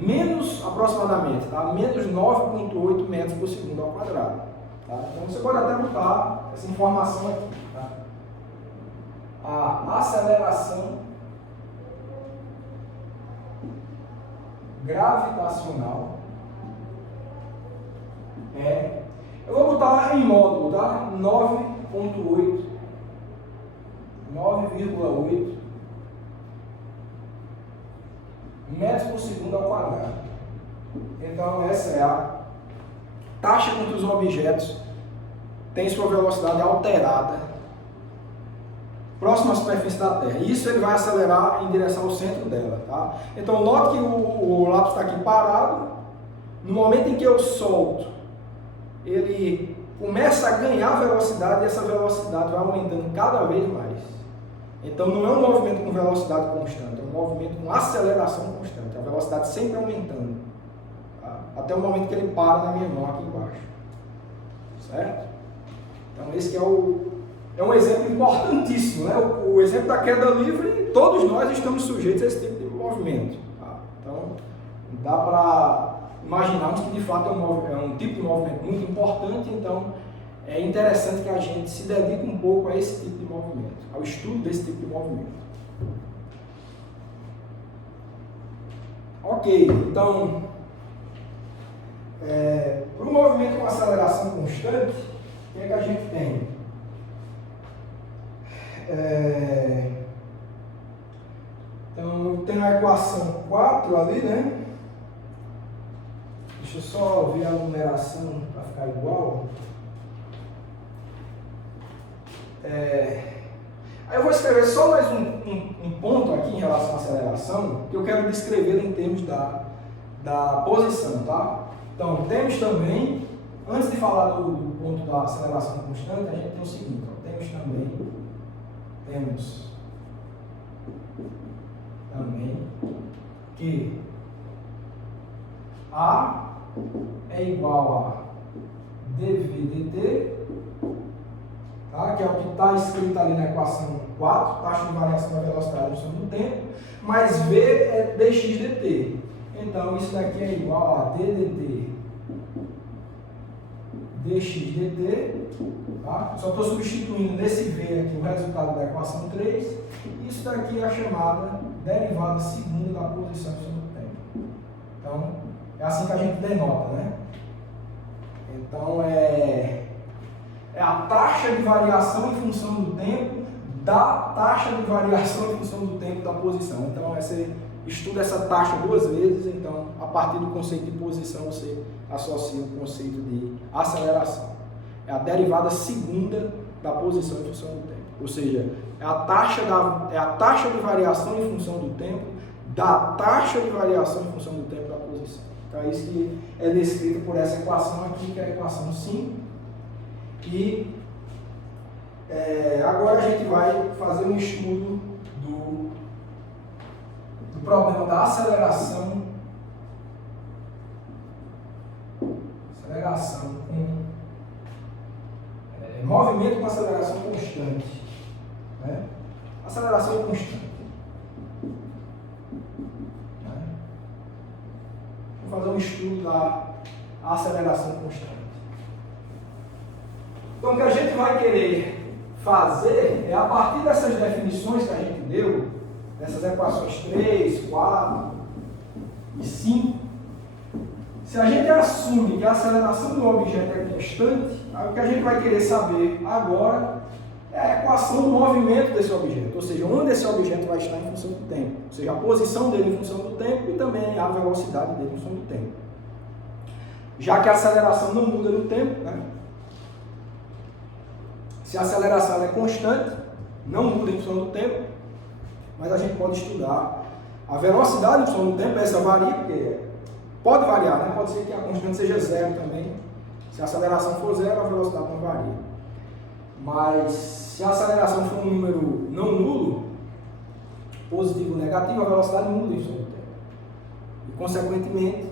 menos aproximadamente, tá? Menos 9,8 metros por segundo ao quadrado. Tá? Então você pode até botar essa informação aqui. Tá? A aceleração gravitacional é está em módulo, tá? 9,8 metros por segundo ao quadrado. Então, essa é a taxa com que os objetos têm sua velocidade alterada próximo à superfície da Terra. Isso ele vai acelerar em direção ao centro dela, tá? Então, note que o lápis está aqui parado. No momento em que eu solto, ele começa a ganhar velocidade e essa velocidade vai aumentando cada vez mais. Então não é um movimento com velocidade constante, é um movimento com aceleração constante, a velocidade sempre aumentando, tá? Até o momento que ele para na minha mão aqui embaixo, certo? Então esse que é um exemplo importantíssimo, né? O exemplo da queda livre, todos nós estamos sujeitos a esse tipo de movimento, tá? Então dá para imaginarmos que de fato é um tipo de movimento muito importante, então é interessante que a gente se dedique um pouco a esse tipo de movimento, ao estudo desse tipo de movimento. Ok, então, para o movimento com aceleração constante, o que é que a gente tem? Então, tem a equação 4 ali, né? Deixa eu só ver a numeração para ficar igual. Aí eu vou escrever só mais um ponto aqui em relação à aceleração, que eu quero descrever em termos da posição, tá? Então, temos também, antes de falar do ponto da aceleração constante, a gente tem o seguinte, ó, temos também que A é igual a dv/dt, tá? Que é o que está escrito ali na equação 4, taxa de variação da velocidade em função do tempo, mais V é dx/dt. Então, isso daqui é igual a ddt dx/dt, tá? Só estou substituindo nesse V aqui o resultado da equação 3. Isso daqui é a chamada derivada segunda da posição em função do tempo. Então, é assim que a gente denota, né? Então, é a taxa de variação em função do tempo da taxa de variação em função do tempo da posição. Então, você estuda essa taxa duas vezes, então, a partir do conceito de posição, você associa o conceito de aceleração. É a derivada segunda da posição em função do tempo. Ou seja, é a taxa de variação em função do tempo da taxa de variação em função do tempo da posição. Então, é isso que é descrito por essa equação aqui, que é a equação 5. E agora a gente vai fazer um estudo do problema da aceleração com movimento com aceleração constante, né? Aceleração constante. Vamos fazer um estudo da aceleração constante. Então, o que a gente vai querer fazer é, a partir dessas definições que a gente deu, dessas equações 3, 4 e 5, se a gente assume que a aceleração do objeto é constante, aí o que a gente vai querer saber agora é a equação do movimento desse objeto, ou seja, onde esse objeto vai estar em função do tempo, ou seja, a posição dele em função do tempo e também a velocidade dele em função do tempo. Já que a aceleração não muda no tempo, né? Se a aceleração é constante, não muda em função do tempo, mas a gente pode estudar a velocidade em função do tempo, essa varia, porque pode variar, né? Pode ser que a constante seja zero também. Se a aceleração for zero, a velocidade não varia. Mas se a aceleração for um número não nulo, positivo ou negativo, a velocidade muda em função do tempo. E, consequentemente,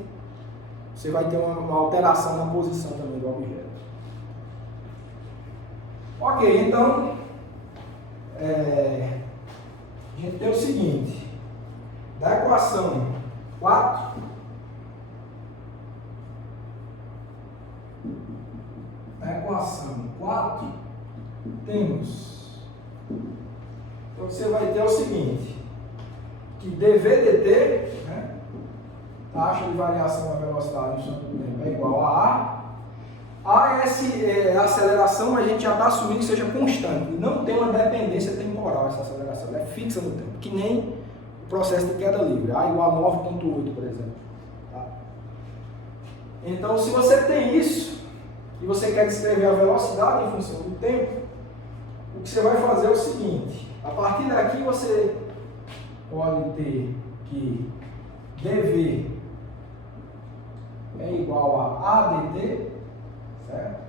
você vai ter uma alteração na posição também do objeto. Ok, então, a gente tem o seguinte, da equação 4, temos, então você vai ter o seguinte, que dv/dt, né, taxa de variação da velocidade em função do tempo, é igual a A é a aceleração a gente já está assumindo que seja constante, e não tem uma dependência temporal essa aceleração, ela é fixa no tempo, que nem o processo de queda livre, A igual a 9,8, por exemplo. Tá? Então, se você tem isso, e você quer descrever a velocidade em função do tempo, o que você vai fazer é o seguinte: a partir daqui você pode ter que dv é igual a dt, certo?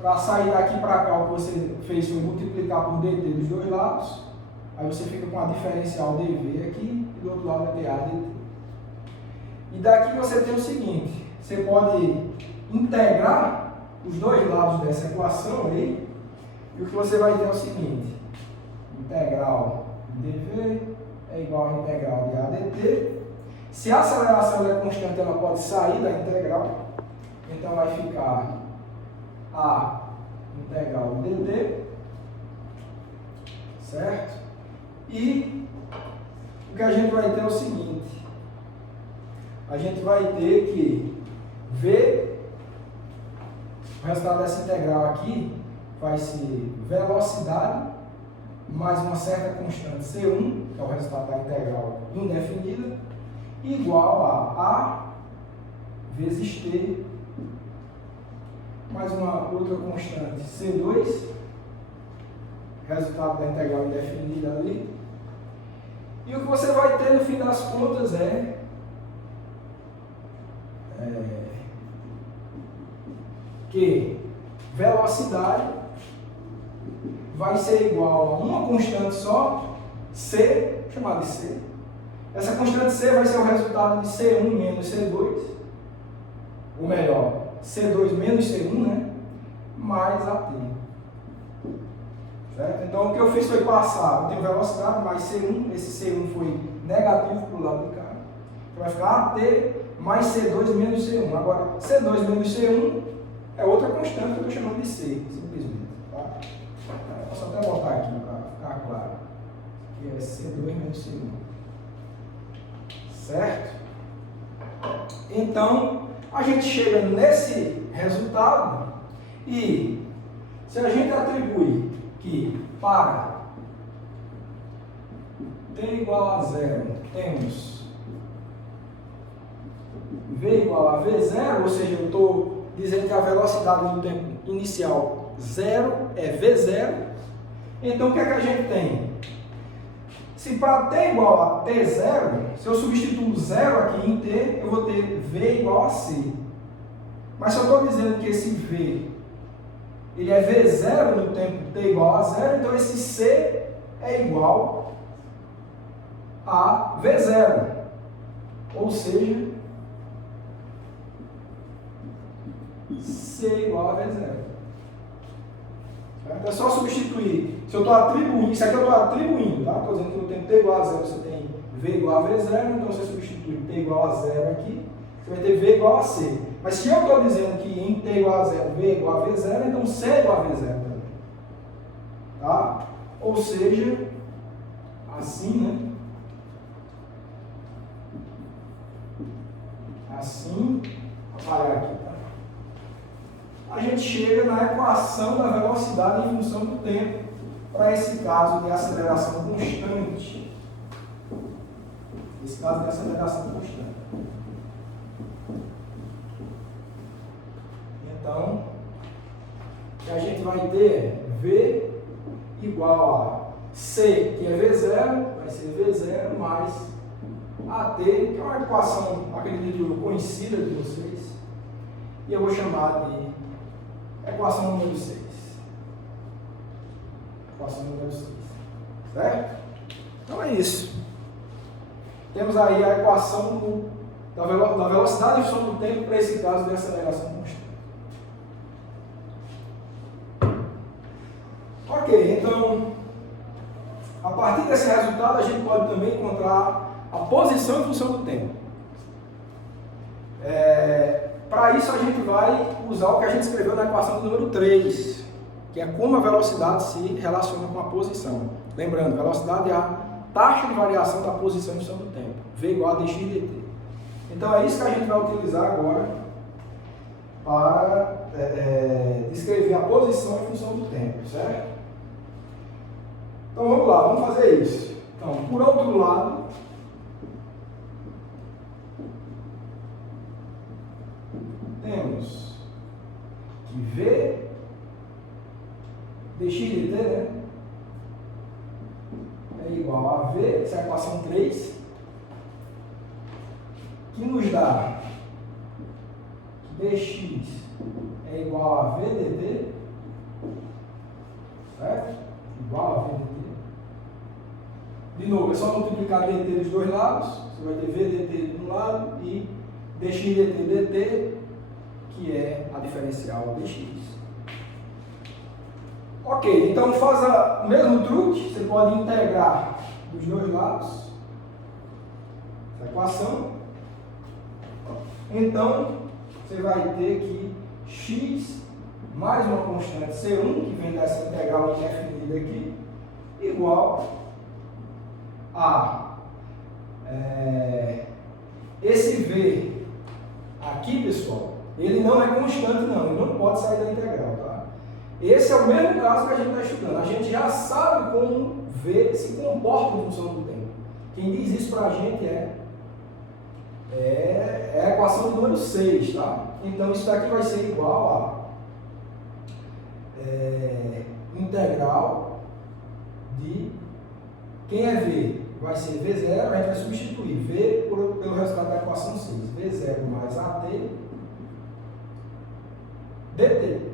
Para sair daqui para cá, o que você fez foi multiplicar por dt dos dois lados, aí você fica com a diferencial dv aqui, e do outro lado vai ter a dt. E daqui você tem o seguinte: você pode integrar os dois lados dessa equação aí, e o que você vai ter é o seguinte: integral dv é igual a integral de ADT. Se a aceleração é constante, ela pode sair da integral, então vai ficar a integral dt, certo? E o que a gente vai ter é o seguinte: a gente vai ter que ver o resultado dessa integral aqui vai ser velocidade mais uma certa constante C1, que é o resultado da integral indefinida, igual a vezes T mais uma outra constante C2, resultado da integral indefinida ali. E o que você vai ter no fim das contas é que velocidade vai ser igual a uma constante só, C, chamada de C. Essa constante C vai ser o resultado de C1 menos C2, ou melhor, C2 menos C1, né? Mais AT. Certo? Então o que eu fiz foi passar, eu tenho velocidade mais C1, esse C1 foi negativo para o lado de cá. Então vai ficar AT mais C2 menos C1. Agora, C2 menos C1 é outra constante que eu estou chamando de C, simplesmente. Tá? Eu posso até botar aqui para ficar claro. Que é C2 menos C1. Certo? Então, a gente chega nesse resultado e se a gente atribui que para t igual a zero temos v igual a v0, ou seja, eu estou dizendo que a velocidade no tempo inicial zero é v0, então o que é que a gente tem? Se para t igual a t0, se eu substituo zero aqui em t, eu vou ter v igual a c. Mas se eu estou dizendo que esse v ele é v0 no tempo t igual a zero, então esse c é igual a v0. Ou seja, c igual a v0. É só substituir. Se eu estou atribuindo, isso aqui eu estou atribuindo, tá? Estou dizendo que no tempo t igual a zero você tem v igual a v0, então você substitui t igual a zero aqui, você vai ter v igual a c. Mas se eu estou dizendo que em t igual a zero, v igual a v0, então c é igual a v0 também. Tá? Ou seja, assim, né? Assim, vou apagar aqui, tá? A gente chega na equação da velocidade em função do tempo, para esse caso de aceleração constante. Esse caso de aceleração constante. Então, o que a gente vai ter V igual a C, que é V0, vai ser V0 mais AT, que é uma equação, acredito, conhecida de vocês, e eu vou chamar de equação número 6. Equação número 6. Certo? Então é isso. Temos aí a equação da velocidade em função do tempo para esse caso de aceleração constante. Ok, então, a partir desse resultado a gente pode também encontrar a posição em função do tempo. Para isso a gente vai usar o que a gente escreveu na equação do número 3, que é como a velocidade se relaciona com a posição. Lembrando, velocidade é a taxa de variação da posição em função do tempo, V igual a dx dt. Então é isso que a gente vai utilizar agora para descrever a posição em função do tempo, certo? Então vamos lá, vamos fazer isso. Então, por outro lado, temos que V dx dt, né, é igual a V, essa é a equação 3, que nos dá que dx é igual a V dt, certo? Igual a V dt. De novo, é só multiplicar dt dos dois lados, você vai ter V dt de um lado e dx dt, que é a diferencial dx. Ok, então faz o mesmo truque, você pode integrar dos dois lados essa equação. Então, você vai ter que x mais uma constante C1, que vem dessa integral indefinida aqui, igual a esse V aqui, pessoal, ele não é constante não, ele não pode sair da integral, tá? Esse é o mesmo caso que a gente está estudando. A gente já sabe como V se comporta em função do tempo. Quem diz isso para a gente é a equação número 6, tá? Então isso daqui vai ser igual a integral de quem é V? Vai ser V0, a gente vai substituir V pelo resultado da equação 6. V0 mais AT dt.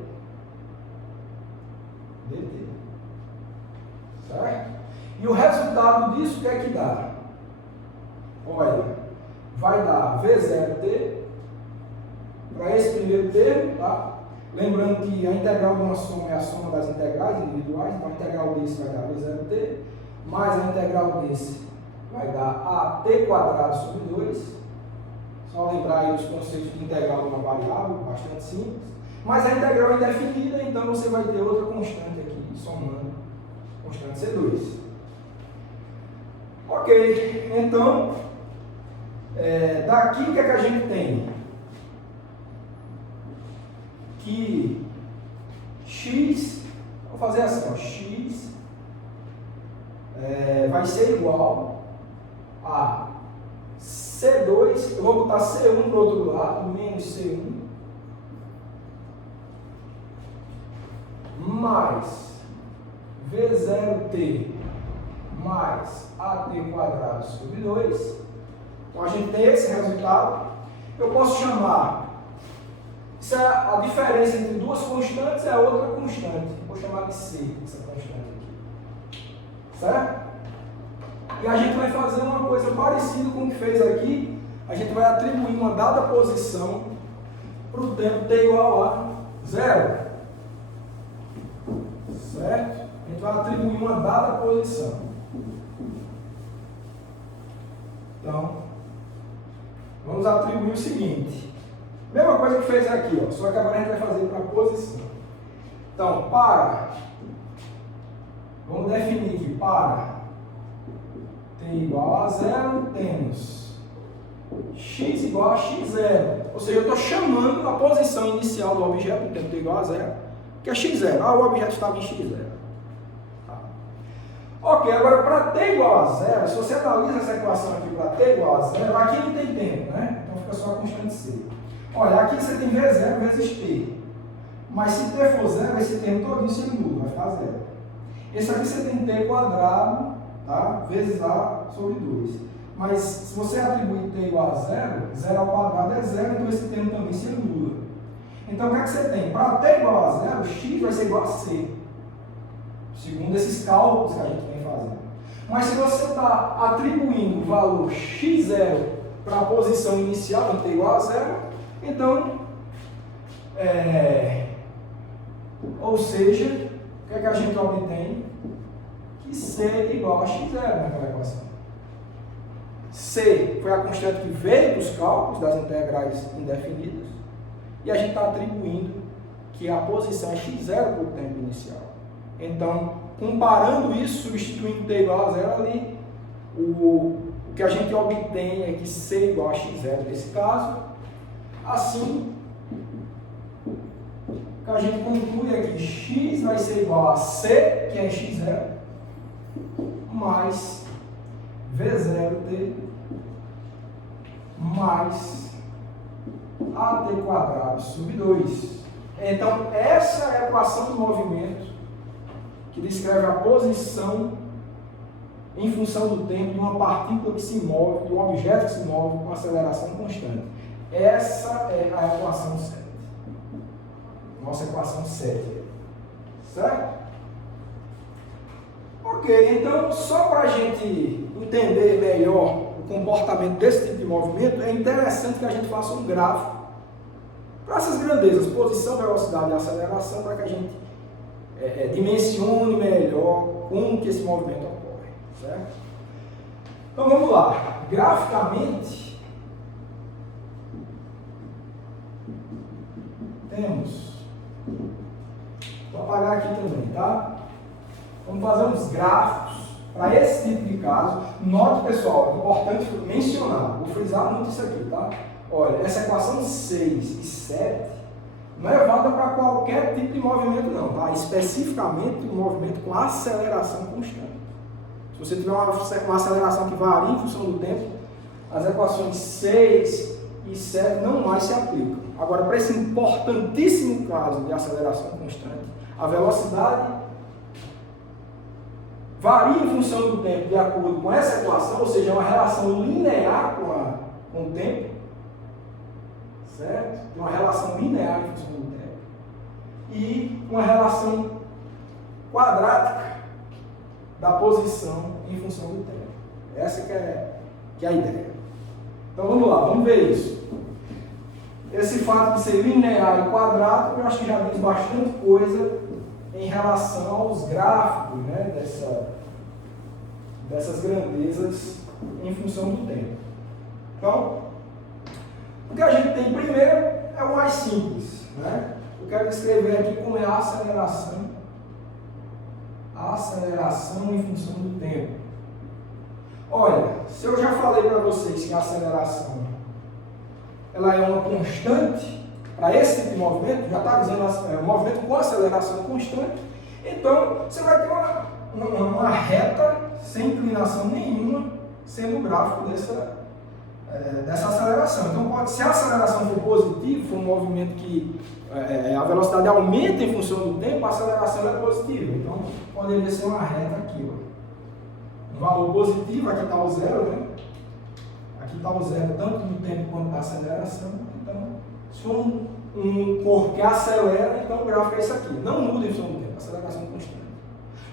Certo? E o resultado disso, o que é que dá? Olha, vai dar V0t para esse primeiro termo, tá? Lembrando que a integral de uma soma é a soma das integrais individuais, então a integral desse vai dar V0t, mais a integral desse vai dar AT² sobre 2. Só lembrar aí os conceitos de integral de uma variável, bastante simples. Mas a integral é indefinida, então você vai ter outra constante aqui, somando constante C2. Ok, então, daqui o que é que a gente tem? Que x, vou fazer assim, ó, x vai ser igual a C2, eu vou botar C1 para o outro lado, menos C1, mais V0t mais AT² sobre 2. Então a gente tem esse resultado. Eu posso chamar, isso é a diferença entre duas constantes, é a outra constante. Vou chamar de C, essa constante aqui. Certo? E a gente vai fazer uma coisa parecida com o que fez aqui. A gente vai atribuir uma dada posição para o tempo t igual a 0. Certo? A gente vai atribuir uma dada posição. Então, vamos atribuir o seguinte. Mesma coisa que fez aqui, ó, só que agora a gente vai fazer para a posição. Então, vamos definir que para t igual a 0, temos x igual a x0. Ou seja, eu estou chamando a posição inicial do objeto, o tempo t igual a 0, que é x0. O objeto estava em x0. Tá. Ok, agora para t igual a 0, se você analisa essa equação aqui para t igual a 0, aqui não tem tempo, né? Então fica só a constante c. Olha, aqui você tem V0 vezes t. Mas se t for 0, esse termo todinho se anula, vai ficar 0. Esse aqui você tem t quadrado, tá? Vezes a sobre 2. Mas se você atribuir t igual a 0, 0 ao quadrado é 0, então esse termo também se anula. Então o que é que você tem? Para t igual a 0, x vai ser igual a c. Segundo esses cálculos que a gente vem fazendo. Mas se você está atribuindo o valor x0 para a posição inicial, t igual a 0, então, ou seja, o que é que a gente obtém? Que c igual a x0 naquela equação. C foi a constante que veio dos cálculos das integrais indefinidas, e a gente está atribuindo que a posição é x0 para o tempo inicial. Então, comparando isso, substituindo t igual a 0 ali, o que a gente obtém é que c igual a x0 nesse caso. Assim, que a gente conclui é que x vai ser igual a c, que é x0, mais v0t mais at quadrado sobre 2. Então, essa é a equação do movimento que descreve a posição em função do tempo de uma partícula que se move, de um objeto que se move com aceleração constante. Essa é a equação 7. Nossa equação 7. Certo? Ok, então, só para a gente entender melhor o comportamento desse tipo de movimento, é interessante que a gente faça um gráfico para essas grandezas, posição, velocidade e aceleração, para que a gente dimensione melhor como que esse movimento ocorre. Certo? Então vamos lá. Graficamente, temos, vou apagar aqui também, tá? Vamos fazer uns gráficos para esse tipo de caso. Note, pessoal, é importante mencionar, vou frisar muito isso aqui, tá? Olha, essa equação 6 e 7 não é válida para qualquer tipo de movimento, não, tá? Especificamente um movimento com aceleração constante. Se você tiver uma aceleração que varia em função do tempo, as equações 6 e 7 não mais se aplicam. Agora, para esse importantíssimo caso de aceleração constante, a velocidade varia em função do tempo de acordo com essa equação, ou seja, é uma relação linear com o tempo, certo? Tem uma relação linear em função do tempo e uma relação quadrática da posição em função do tempo. Essa que é a ideia. Então vamos lá, vamos ver isso. Esse fato de ser linear e quadrático, eu acho que já diz bastante coisa em relação aos gráficos, né, dessas grandezas em função do tempo. Então, o que a gente tem primeiro é o mais simples, né? Eu quero descrever aqui como é a aceleração em função do tempo. Olha, se eu já falei para vocês que a aceleração ela é uma constante para esse tipo de movimento, já está dizendo um movimento com aceleração constante, então você vai ter uma reta sem inclinação nenhuma sendo o gráfico dessa aceleração. Então, se a aceleração for positiva, for um movimento que a velocidade aumenta em função do tempo, a aceleração é positiva. Então, poderia ser uma reta aqui, ó. Um valor positivo, aqui está o zero, né? Aqui está o zero tanto no tempo quanto na aceleração. Então, se for um corpo que acelera, então o gráfico é isso aqui. Não muda em função do tempo, aceleração constante.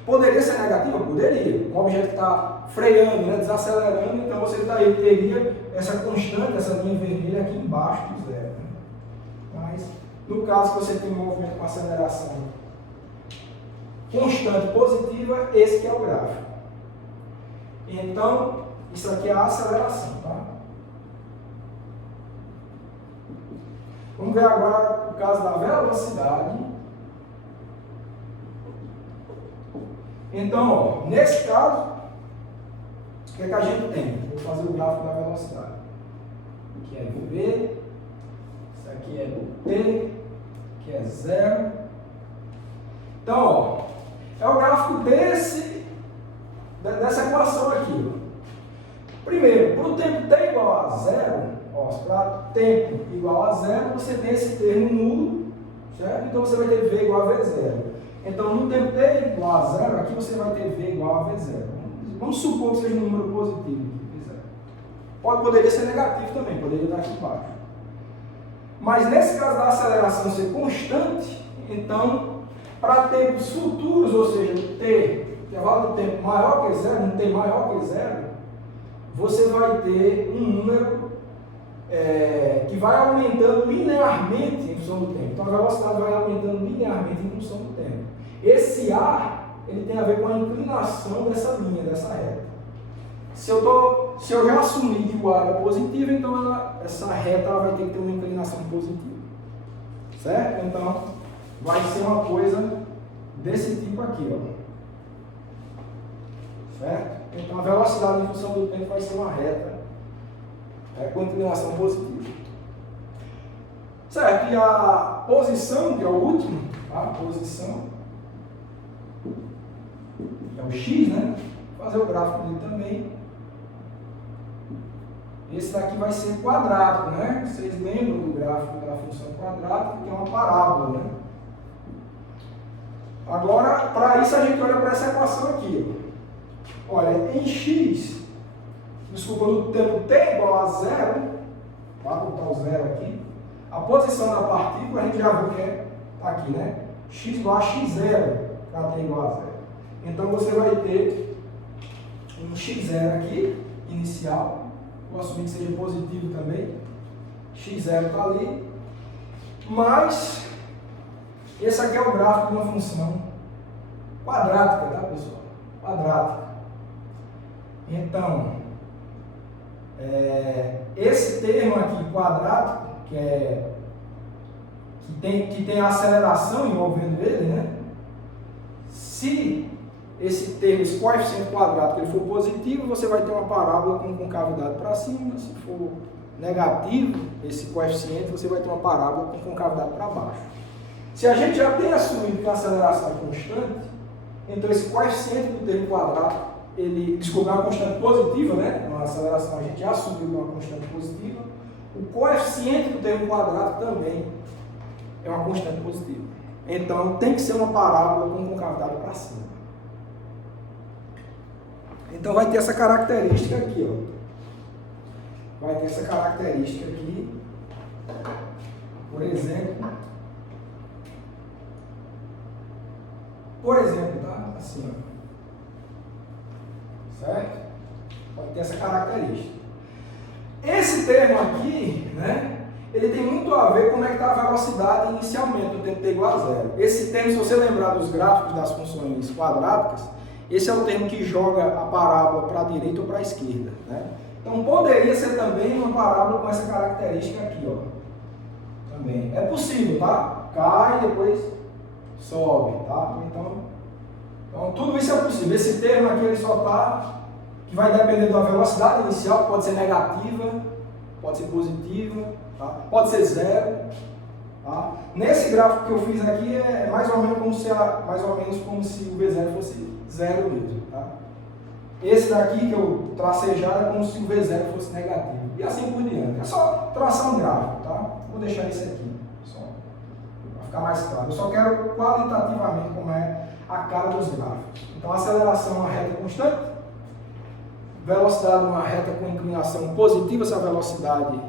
Poderia ser negativa? Poderia. Um objeto que está freando, né, desacelerando, então você teria essa constante, essa linha vermelha aqui embaixo do zero. Né? Mas, no caso que você tem um movimento com aceleração constante positiva, esse que é o gráfico. Então, isso aqui é a aceleração, tá? Vamos ver agora o caso da velocidade. Então, ó, nesse caso, o que é que a gente tem? Vou fazer o gráfico da velocidade. Aqui é do V, isso aqui é do T, que é zero. Então, ó, é o gráfico dessa equação aqui. Ó. Primeiro, para o tempo t igual a zero, para tempo igual a zero, você tem esse termo nulo, certo? Então você vai ter V igual a V0. Então, no tempo t igual a zero, aqui você vai ter V igual a V0. Vamos supor que seja um número positivo. Poderia ser negativo também, poderia estar aqui embaixo. Mas nesse caso da aceleração ser constante, então, para tempos futuros, ou seja, t, intervalo de tempo maior que zero, um t maior que zero, você vai ter um número que vai aumentando linearmente em função do tempo. Então a velocidade vai aumentando linearmente em função do tempo. Esse A, ele tem a ver com a inclinação dessa linha, dessa reta. Se eu já assumir que o A é positivo, então essa reta ela vai ter que ter uma inclinação positiva. Certo? Então, vai ser uma coisa desse tipo aqui, ó. Certo? Então a velocidade em função do tempo vai ser uma reta com inclinação positiva. Certo, e a posição, que é o último, a posição, que é o x, né? Vou fazer o gráfico dele também. Esse daqui vai ser quadrático, né? Vocês lembram do gráfico da função quadrática, que é uma parábola, né? Agora, para isso a gente olha para essa equação aqui. Ó. Olha, em x, desculpa, no tempo t igual a zero, tá? Vou botar o zero aqui. A posição da partícula a gente já viu que é aqui, né? X igual a x0, para t igual a zero. Então você vai ter um x0 aqui, inicial. Vou assumir que seja positivo também. x0 está ali. Mas esse aqui é o gráfico de uma função quadrática, tá, pessoal? Quadrática. Então, esse termo aqui, quadrático, que tem a aceleração envolvendo ele, né? Se esse termo, esse coeficiente quadrático, ele for positivo, você vai ter uma parábola com concavidade para cima. Se for negativo, esse coeficiente, você vai ter uma parábola com concavidade para baixo. Se a gente já tem assumido que a aceleração é constante, então esse coeficiente do termo quadrático, desculpa, é uma constante positiva, né? Uma aceleração a gente já assumiu uma constante positiva. O coeficiente do termo quadrático também é uma constante positiva. Então tem que ser uma parábola com concavidade para cima. Então vai ter essa característica aqui, ó. Vai ter essa característica aqui, por exemplo, tá? Assim, ó. Certo? Pode ter essa característica. Esse termo aqui, né? Ele tem muito a ver com como é que está a velocidade inicialmente do tempo t igual a zero. Esse termo, se você lembrar dos gráficos das funções quadráticas, esse é o termo que joga a parábola para a direita ou para a esquerda, né? Então poderia ser também uma parábola com essa característica aqui, ó. Também. É possível, tá? Cai e depois sobe, tá? Então tudo isso é possível. Esse termo aqui ele só está, que vai depender da velocidade inicial, que pode ser negativa, pode ser positiva, tá? Pode ser zero. Tá? Nesse gráfico que eu fiz aqui é mais ou menos como se o V0 fosse zero mesmo. Tá? Esse daqui que eu tracejado é como se o V0 fosse negativo. E assim por diante. É só traçar um gráfico. Tá? Vou deixar esse aqui, só para ficar mais claro. Eu só quero qualitativamente como é a cara dos gráficos. Então, aceleração é uma reta constante, velocidade é uma reta com inclinação positiva, se a velocidade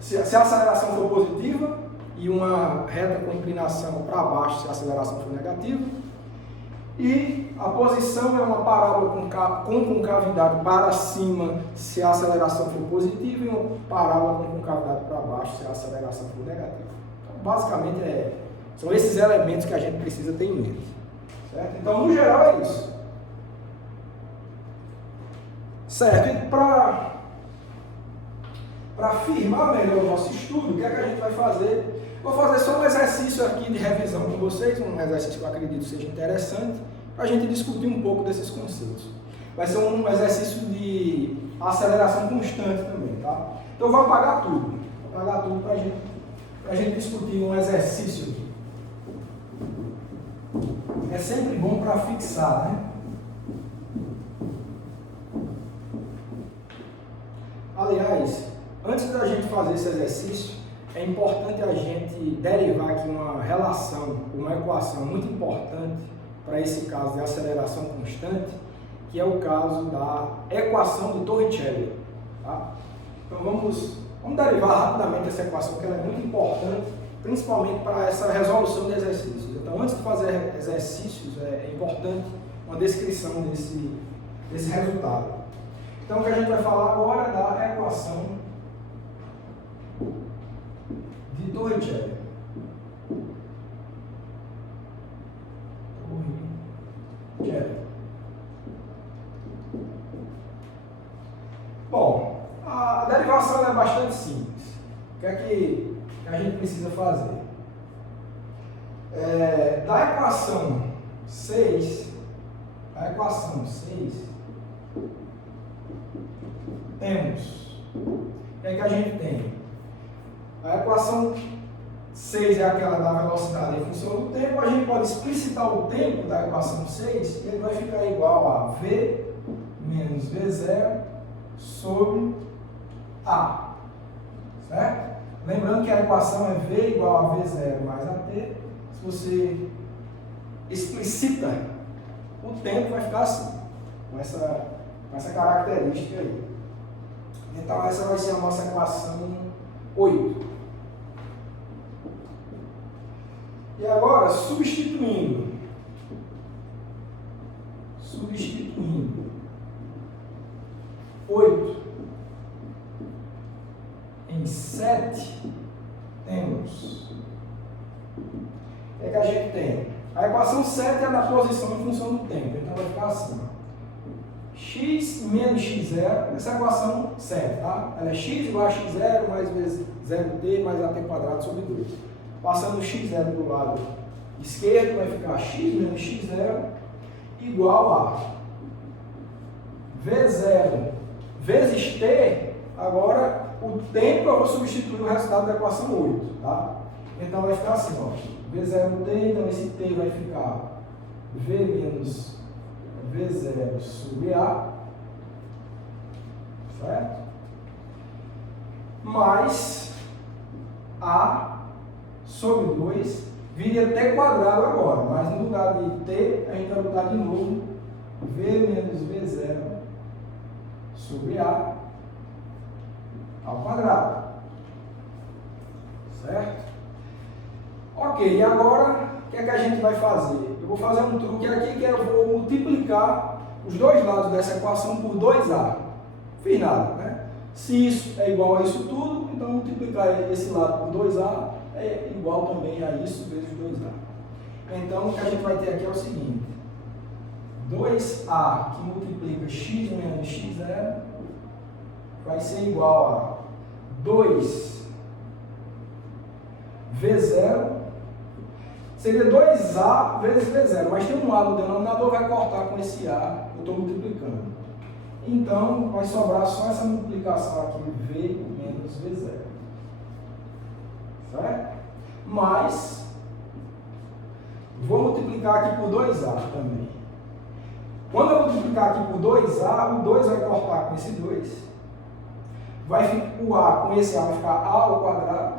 se a aceleração for positiva, e uma reta com inclinação para baixo, se a aceleração for negativa. E a posição é uma parábola com concavidade para cima, se a aceleração for positiva, e uma parábola com concavidade para baixo, se a aceleração for negativa. Então, basicamente, são esses elementos que a gente precisa ter em mente. Certo? Então, no geral, é isso. Certo? E para afirmar melhor o nosso estudo, o que é que a gente vai fazer? Vou fazer só um exercício aqui de revisão com vocês, um exercício que eu acredito seja interessante, para a gente discutir um pouco desses conceitos. Vai ser um exercício de aceleração constante também, tá? Então eu vou apagar tudo. Vou apagar tudo para a gente discutir um exercício aqui. É sempre bom para fixar, né? Aliás, antes da gente fazer esse exercício, é importante a gente derivar aqui uma relação, uma equação muito importante para esse caso de aceleração constante, que é o caso da equação de Torricelli. Tá? Então vamos derivar rapidamente essa equação, que ela é muito importante, principalmente para essa resolução de exercícios. Então, antes de fazer exercícios, é importante uma descrição desse resultado. Então, o que a gente vai falar agora é da equação de Torricelli. Bom, a derivação é bastante simples. O que é que a gente precisa fazer? Da equação 6, temos, o que é que a gente tem? A equação 6 é aquela da velocidade em função do tempo. A gente pode explicitar o tempo da equação 6 e ele vai ficar igual a V menos V0 sobre A. Certo? Lembrando que a equação é V igual a V0 mais AT. Se você explicita o tempo, vai ficar assim, com essa característica aí. Então, essa vai ser a nossa equação 8. E agora, substituindo 8 em 7, temos... O que é que a gente tem? A equação 7 é da posição em função do tempo, então vai ficar assim. X menos x0, essa é a equação 7, tá? Ela é x igual a x0 mais vezes 0t mais at quadrado sobre 2. Passando o x0 para o lado esquerdo, vai ficar x menos x0 igual a v0 vezes t. Agora, o tempo eu vou substituir o resultado da equação 8, tá? Então, vai ficar assim, ó. v0t, então esse t vai ficar v menos v0 sobre a, certo? Mais a sobre 2, viria t quadrado agora, mas no lugar de t, a gente vai botar de novo v menos v0 sobre a ao quadrado, certo? Ok, e agora, o que é que a gente vai fazer? Eu vou fazer um truque aqui, que eu vou multiplicar os dois lados dessa equação por 2a. Fiz nada, né? Se isso é igual a isso tudo, então multiplicar esse lado por 2a é igual também a isso vezes 2a. Então, o que a gente vai ter aqui é o seguinte. 2a que multiplica x menos x0 vai ser igual a 2 v0, seria 2a vezes v0, mas tem um a no denominador, vai cortar com esse a, eu estou multiplicando. Então, vai sobrar só essa multiplicação aqui, v menos v0. Certo? Mas, vou multiplicar aqui por 2a também. Quando eu multiplicar aqui por 2a, o 2 vai cortar com esse 2. Vai ficar, o a com esse a vai ficar a ao quadrado,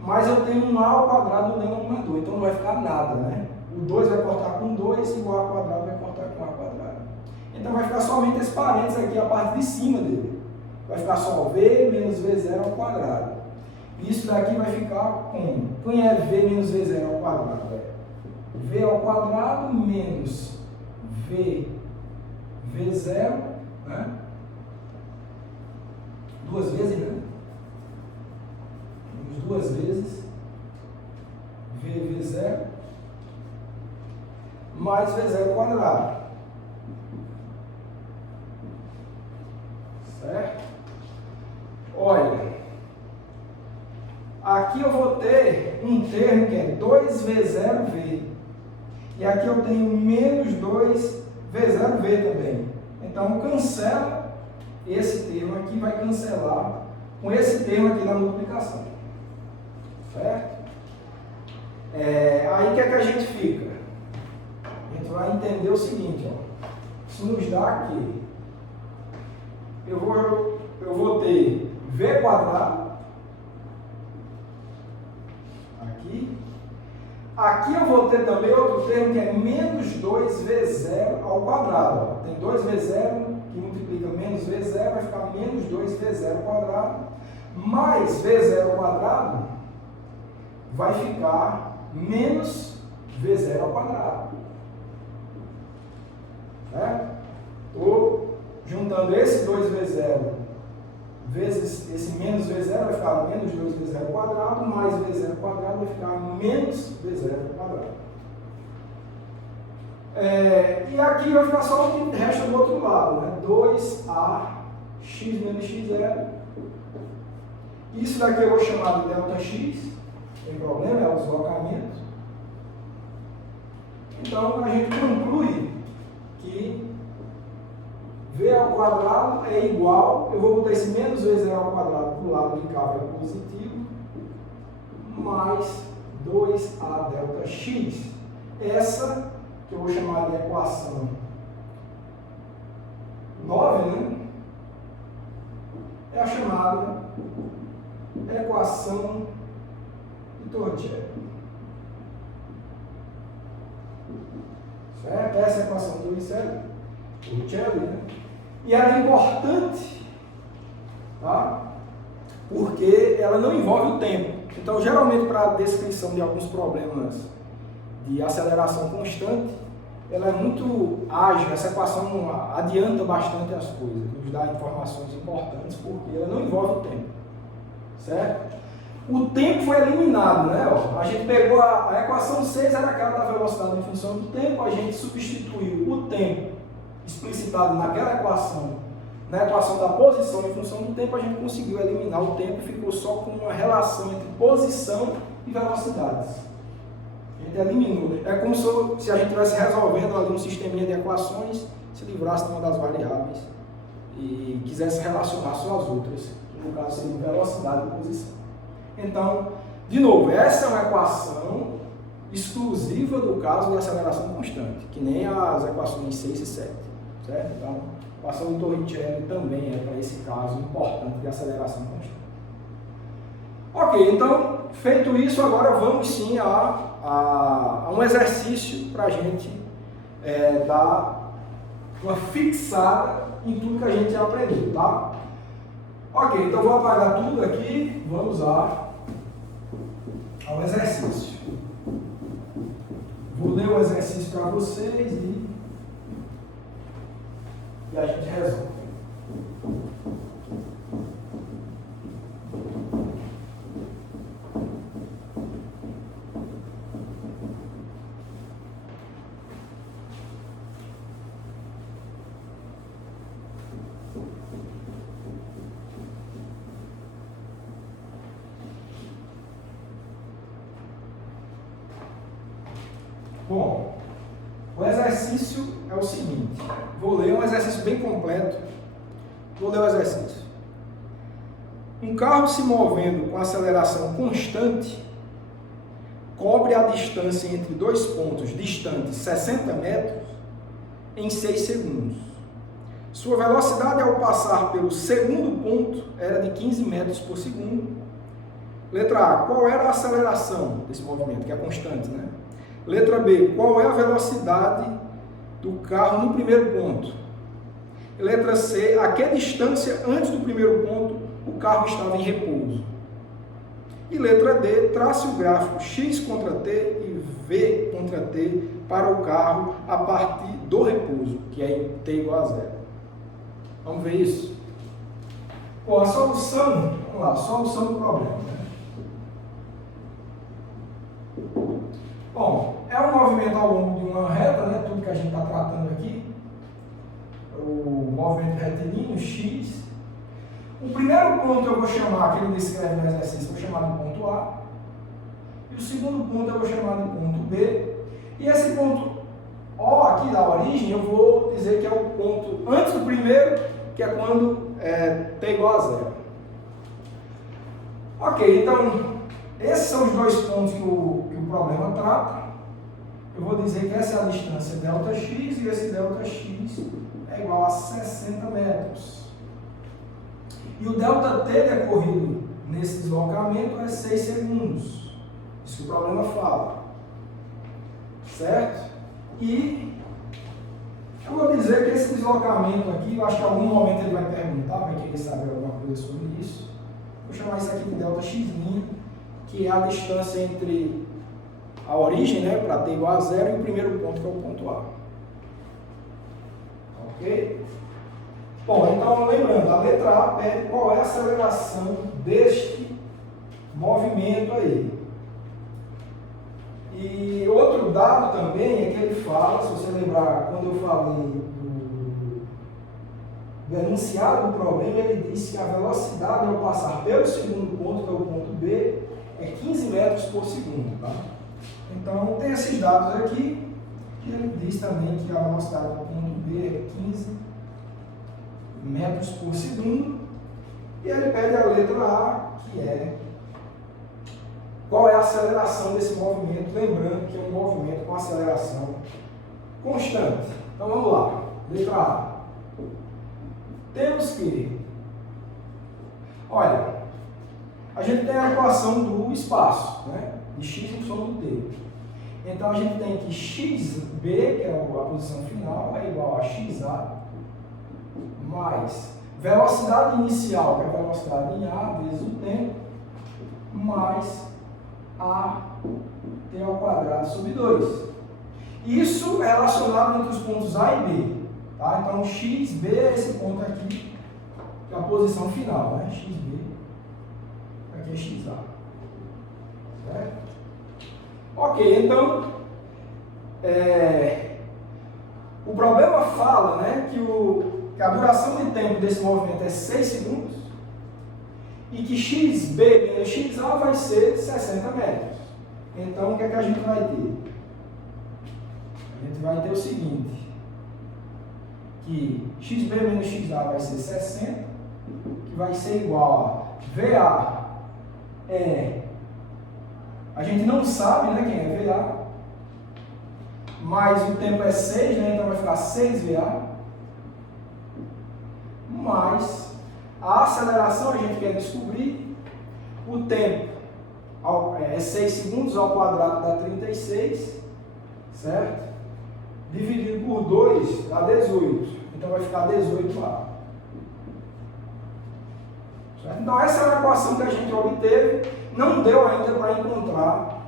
mas eu tenho um a ao quadrado no denominador, então não vai ficar nada, né? O 2 vai cortar com 2 e o a ao quadrado vai cortar com a ao quadrado. Então vai ficar somente esse parênteses aqui, a parte de cima dele. Vai ficar só v menos v0 ao quadrado. Isso daqui vai ficar com... Quem é v menos v0 ao quadrado? É v ao quadrado menos v0, né? Duas vezes, né? Temos duas vezes v0 mais v0 ao quadrado. Certo? Olha, aqui eu vou ter um termo que é 2v0v. E aqui eu tenho menos 2v0v também. Então, cancela esse termo aqui, vai cancelar com esse termo aqui da multiplicação. Certo? Aí o que é que a gente fica? A gente vai entender o seguinte, ó. Isso nos dá aqui. Eu vou ter v quadrado aqui. Aqui eu vou ter também outro termo que é menos 2v0 ao quadrado. Ó. Tem 2v0 que multiplica menos v0, vai ficar menos 2v0 ao quadrado, mais v0 ao quadrado vai ficar menos v0 ao quadrado. Certo? Estou juntando esse 2v0 vezes esse menos v0, vai ficar menos 2v0 ao quadrado, mais v0 ao quadrado vai ficar menos v0 ao quadrado. E aqui vai ficar só o que resta do outro lado, né? 2a x menos x0. Isso daqui eu vou chamar de delta x, não tem problema, é o deslocamento. Então a gente conclui que v ao quadrado é igual, eu vou botar esse menos v0 ao quadrado para o lado de cá, vai positivo, mais 2A delta x. Essa, que eu vou chamar de equação 9, né? É a chamada equação de Torricelli. Certo? Essa é a equação de Torricelli, né? E ela é importante, tá? Porque ela não envolve o tempo. Então, geralmente, para a descrição de alguns problemas de aceleração constante, ela é muito ágil, essa equação adianta bastante as coisas, nos dá informações importantes, porque ela não envolve o tempo, certo? O tempo foi eliminado, né? A gente pegou a equação 6, era aquela da velocidade em função do tempo, a gente substituiu o tempo explicitado naquela equação, na equação da posição em função do tempo, a gente conseguiu eliminar o tempo e ficou só com uma relação entre posição e velocidades. A gente eliminou. É como se a gente estivesse resolvendo ali um sisteminha de equações, se livrasse de uma das variáveis e quisesse relacionar só as outras, que no caso seria velocidade e posição. Então, de novo, essa é uma equação exclusiva do caso de aceleração constante, que nem as equações 6 e 7, certo? Então, a equação de Torricelli também é para esse caso importante de aceleração constante. Ok, então, feito isso, agora vamos sim a um exercício para a gente dar uma fixada em tudo que a gente já aprendeu, tá? Ok, então vou apagar tudo aqui, vamos lá ao exercício. Vou ler o exercício para vocês e a gente resolve. Bom, o exercício é o seguinte, vou ler um exercício bem completo, vou ler o exercício. Um carro se movendo com aceleração constante cobre a distância entre dois pontos distantes 60 metros em 6 segundos. Sua velocidade ao passar pelo segundo ponto era de 15 metros por segundo. Letra A, qual era a aceleração desse movimento, que é constante, né? Letra B, qual é a velocidade do carro no primeiro ponto? Letra C, a que distância antes do primeiro ponto o carro estava em repouso? E letra D, trace o gráfico x contra t e v contra t para o carro a partir do repouso, que é t igual a 0. Vamos ver isso? Bom, a solução, vamos lá, a solução do problema. Bom, é um movimento ao longo de uma reta, né? Tudo que a gente está tratando aqui. O movimento retilíneo, x. O primeiro ponto eu vou chamar, que ele descreve no exercício, eu vou chamar de ponto A. E o segundo ponto eu vou chamar de ponto B. E esse ponto O aqui da origem, eu vou dizer que é o ponto antes do primeiro, que é quando t igual a 0. Ok, então, esses são os dois pontos que o problema trata. Eu vou dizer que essa é a distância ΔX e esse ΔX é igual a 60 metros. E o ΔT decorrido nesse deslocamento é 6 segundos. Isso que o problema fala. Certo? E eu vou dizer que esse deslocamento aqui, eu acho que em algum momento ele vai perguntar, vai querer saber alguma coisa sobre isso. Vou chamar isso aqui de ΔX', que é a distância entre a origem, né, para t igual a 0 e o primeiro ponto, que é o ponto A. Ok? Bom, então lembrando, a letra A pede qual é a aceleração deste movimento aí. E outro dado também é que ele fala, se você lembrar, quando eu falei do enunciado do problema, ele disse que a velocidade ao passar pelo segundo ponto, que é o ponto B, é 15 metros por segundo. Tá? Então, tem esses dados aqui, que ele diz também que a velocidade do ponto B é 15 metros por segundo, e ele pede a letra A, que é qual é a aceleração desse movimento, lembrando que é um movimento com aceleração constante. Então vamos lá, letra A. Temos que, olha, a gente tem a equação do espaço, né? De x em função do t. Então a gente tem que xb, que é a posição final, é igual a xa mais velocidade inicial, que é a velocidade em a vezes o tempo, mais a t ao quadrado sobre 2. Isso é relacionado entre os pontos A e B. Tá? Então, xb é esse ponto aqui, que é a posição final, né? xb, aqui é xa. Certo? Ok, então, o problema fala, né, que a duração de tempo desse movimento é 6 segundos e que xb menos xa vai ser 60 metros. Então, o que é que a gente vai ter? A gente vai ter o seguinte, que xb menos xa vai ser 60, que vai ser igual a VA a gente não sabe, né, quem é VA, mas o tempo é 6, né, então vai ficar 6VA, mais a aceleração a gente quer descobrir, o tempo é 6 segundos ao quadrado dá 36, certo? Dividido por 2 dá 18, então vai ficar 18A. Certo? Então essa é a equação que a gente obteve, não deu ainda para encontrar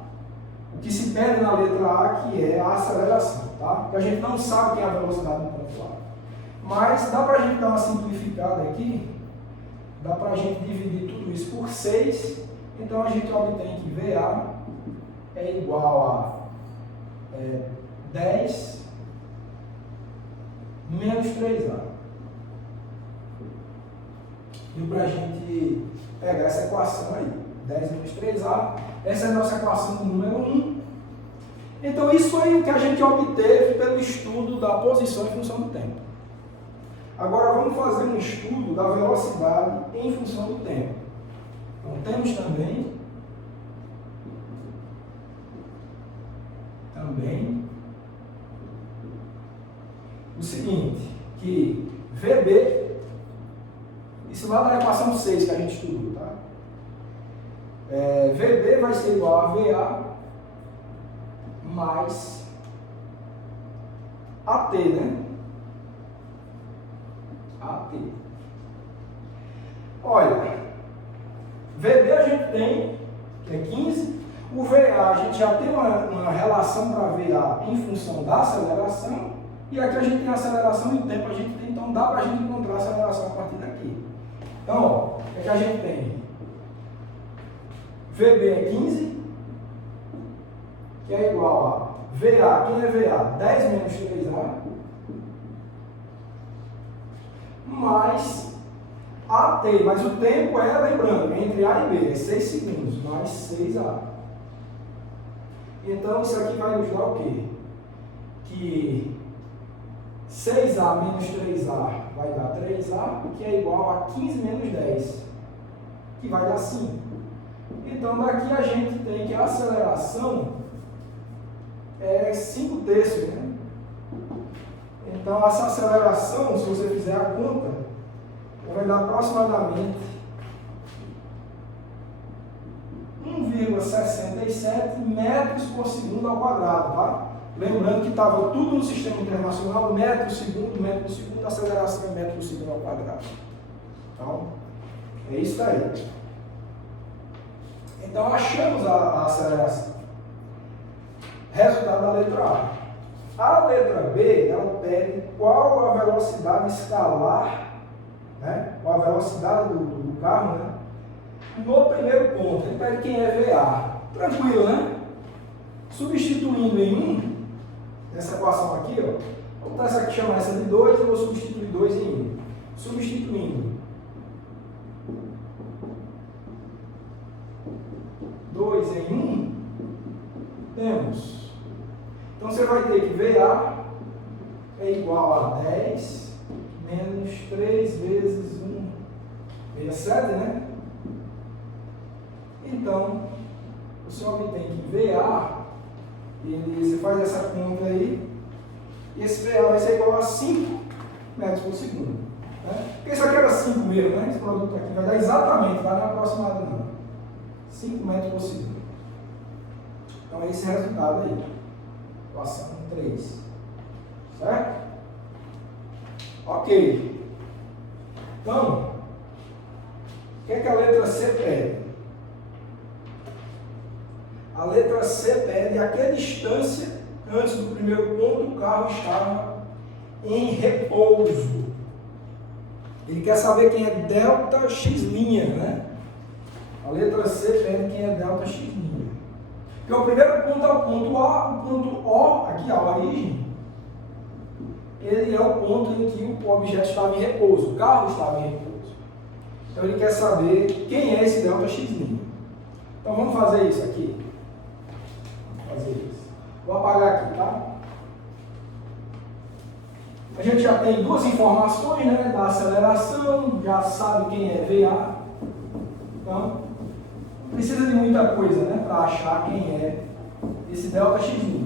o que se pede na letra A, que é a aceleração, tá? Porque a gente não sabe quem é a velocidade do ponto A. Mas dá para a gente dar uma simplificada aqui, dá para a gente dividir tudo isso por 6, então a gente obtém que VA é igual a 10 menos 3A. Deu para a gente pegar essa equação aí, 10 menos 3A, essa é a nossa equação número 1. Então isso aí é o que a gente obteve pelo estudo da posição em função do tempo. Agora vamos fazer um estudo da velocidade em função do tempo. Então temos também o seguinte, que VB, isso lá na equação 6 que a gente estudou, tá? VB vai ser igual a VA mais AT, né? AT. Olha, VB a gente tem, que é 15, o VA a gente já tem uma relação para VA em função da aceleração, e aqui a gente tem a aceleração e o tempo a gente tem, então dá para a gente encontrar a aceleração a partir daqui. Então, ó, o que a gente tem? VB é 15, que é igual a VA, quem é VA? 10 menos 3A, mais AT, mas o tempo é, lembrando, entre A e B, é 6 segundos, mais 6A. Então, isso aqui vai nos dar o quê? Que 6A menos 3A vai dar 3A, que é igual a 15 menos 10, que vai dar 5. Então, daqui a gente tem que a aceleração é 5/3, né? Então, essa aceleração, se você fizer a conta, vai dar aproximadamente 1,67 metros por segundo ao quadrado, tá? Lembrando que estava tudo no sistema internacional, metro por segundo, aceleração em metro por segundo ao quadrado. Então, é isso aí. Então, achamos a aceleração. Resultado da letra A. A letra B, ela pede qual a velocidade escalar, né? Qual a velocidade do carro, né? No primeiro ponto, ele pede quem é VA. Tranquilo, né? Substituindo em 1, nessa equação aqui, ó, vou botar essa aqui, chamar essa de 2, eu vou substituir 2 em 1. Substituindo 2 em 1, temos. Então você vai ter que VA é igual a 10 menos 3 vezes 1, 67, né? Então, você obtém que VA, você faz essa conta aí, e esse VA vai ser igual a 5 metros por segundo. Né? Porque isso aqui era 5 mesmo, né? Esse produto aqui vai dar exatamente, não é aproximado não. 5 metros por segundo. Então é esse resultado aí. Equação 3. Certo? Ok. Então, o que é que a letra C pede? A letra C pede a que distância antes do primeiro ponto o carro estava em repouso. Ele quer saber quem é delta x', né? A letra C pede quem é delta x'. Porque o primeiro ponto é o ponto A, o ponto O, aqui a origem, ele é o ponto em que o objeto estava em repouso, o carro estava em repouso. Então ele quer saber quem é esse delta x'. Então vamos fazer isso aqui. Vamos fazer isso. Vou apagar aqui, tá? A gente já tem duas informações, né? Da aceleração, já sabe quem é VA. Então, não precisa de muita coisa, né? Para achar quem é esse delta x'.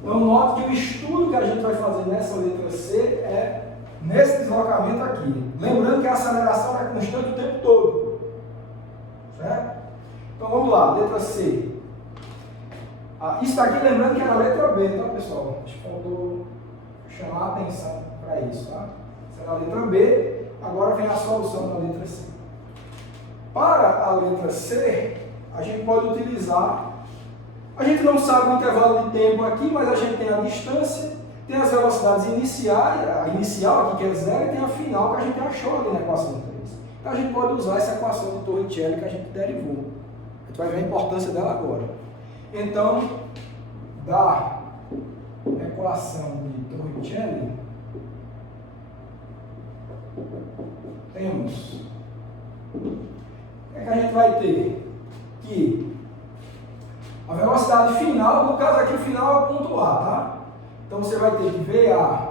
Então, note que o estudo que a gente vai fazer nessa letra C é nesse deslocamento aqui. Lembrando que a aceleração é constante o tempo todo. Certo? Então, vamos lá, letra C. Isso aqui, lembrando que era a letra B, tá, pessoal? Acho que faltou chamar a atenção para isso, tá? Essa era a letra B, agora vem a solução da letra C. Para a letra C, a gente pode utilizar, a gente não sabe o intervalo de tempo aqui, mas a gente tem a distância, tem as velocidades iniciais, a inicial aqui que é 0 e tem a final que a gente achou ali na equação 3. Então a gente pode usar essa equação de Torricelli que a gente derivou. A gente vai ver a importância dela agora. Então, da equação de Torricelli, temos o que é que a gente vai ter? Que a velocidade final, no caso aqui o final é o ponto A, tá? Então você vai ter que VA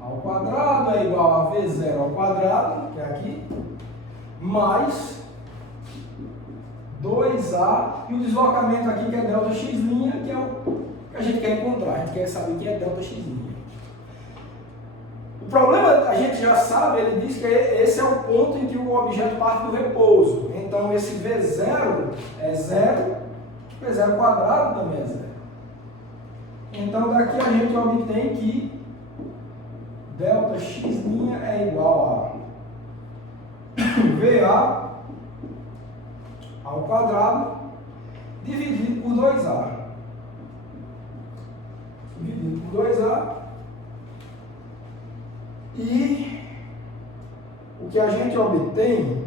ao quadrado é igual a V0 ao quadrado, que é aqui, mais 2A, e o deslocamento aqui que é delta x', que é o que a gente quer encontrar, a gente quer saber o que é delta x'. O problema, a gente já sabe, ele diz que esse é o ponto em que o objeto parte do repouso. Então esse V0 é 0, V0 quadrado também é 0. Então daqui a gente obtém que delta x' é igual a VA ao quadrado dividido por 2A. Dividido por 2A. E o que a gente obtém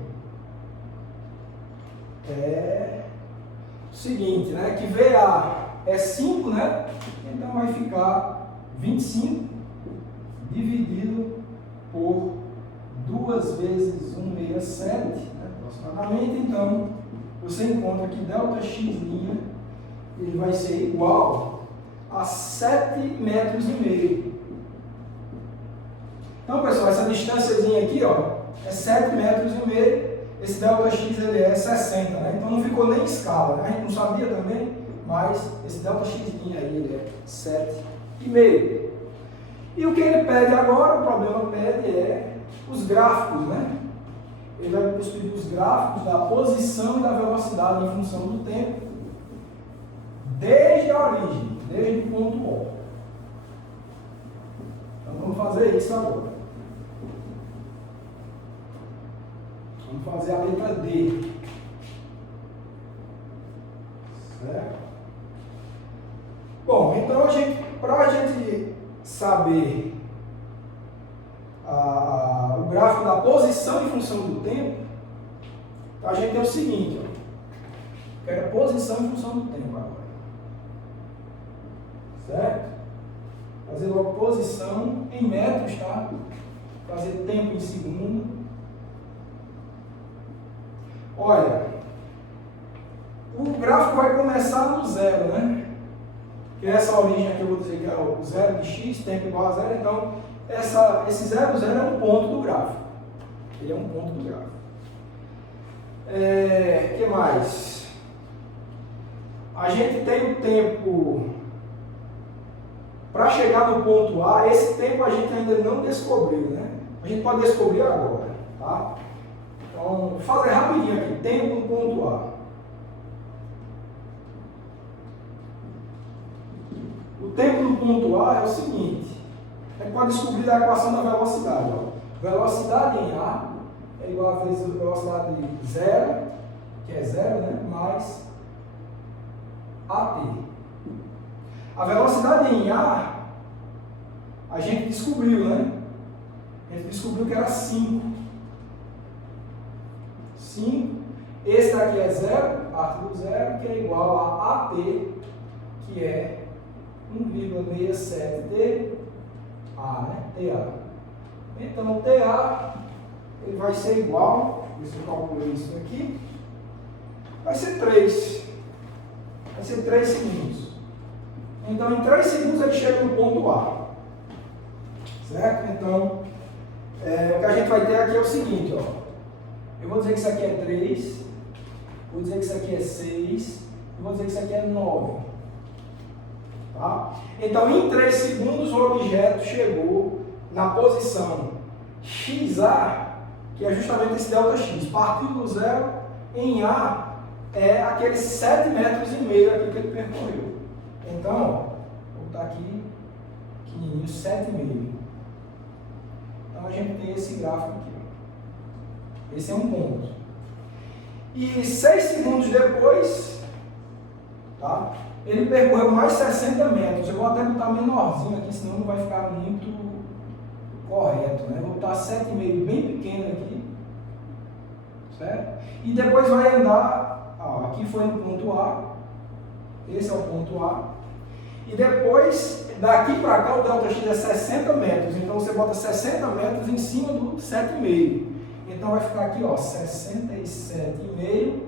é o seguinte, né? Que VA é 5, né? Então vai ficar 25 dividido por 2 vezes 167, né? Aproximadamente. Então, você encontra que delta x' ele vai ser igual a 7,5 metros. Então, pessoal, essa distânciazinha aqui, ó, é 7,5 metros. Esse delta x ele é 60, né? Então não ficou nem escala, né? A gente não sabia também, mas esse delta x aí ele é 7,5. E o que ele pede agora, o problema pede é os gráficos, né? Ele vai pedir os gráficos da posição e da velocidade em função do tempo, desde a origem, desde o ponto O. Então vamos fazer isso agora. Vamos fazer a letra D. Certo? Bom, então para a gente saber o gráfico da posição em função do tempo, a gente tem o seguinte, ó. Quero posição em função do tempo agora. Certo? Fazer logo posição em metros, tá? Fazer tempo em segundo. Olha, o gráfico vai começar no zero, né? Que essa origem aqui eu vou dizer que é o zero de x, tempo igual a zero, então esse 0, 0 é um ponto do gráfico. Ele é um ponto do gráfico. Que mais? A gente tem o tempo para chegar no ponto A. Esse tempo a gente ainda não descobriu, né? A gente pode descobrir agora, tá? Então, vou fazer rapidinho aqui. Tempo no ponto A. O tempo no ponto A é o seguinte. A gente pode descobrir a equação da velocidade. Ó. Velocidade em A é igual a velocidade zero, que é zero, né? Mais AT. A velocidade em A, a gente descobriu, né? A gente descobriu que era 5. 5. Esse daqui é zero, parte do zero, que é igual a AT, que é 1,67 A, né? TA. Então, TA ele vai ser igual, deixa eu calcular isso aqui, vai ser 3. Vai ser 3 segundos. Então, em 3 segundos ele chega no ponto A. Certo? Então, o que a gente vai ter aqui é o seguinte, ó. Eu vou dizer que isso aqui é 3, vou dizer que isso aqui é 6, e vou dizer que isso aqui é 9. Tá? Então, em 3 segundos, o objeto chegou na posição XA, que é justamente esse ΔX. Partiu do zero em A, é aqueles 7,5 metros aqui que ele percorreu. Então, vou botar aqui, pequenininho, 7,5. Então, a gente tem esse gráfico aqui. Esse é um ponto. E 6 segundos depois, tá? Ele percorreu mais 60 metros. Eu vou até botar menorzinho aqui, senão não vai ficar muito correto, né? Vou botar 7,5 bem pequeno aqui, certo? E depois vai andar, ó, aqui foi no ponto A, esse é o ponto A, e depois, daqui para cá, o ΔX é 60 metros, então você bota 60 metros em cima do 7,5. Então vai ficar aqui, ó, 67,5.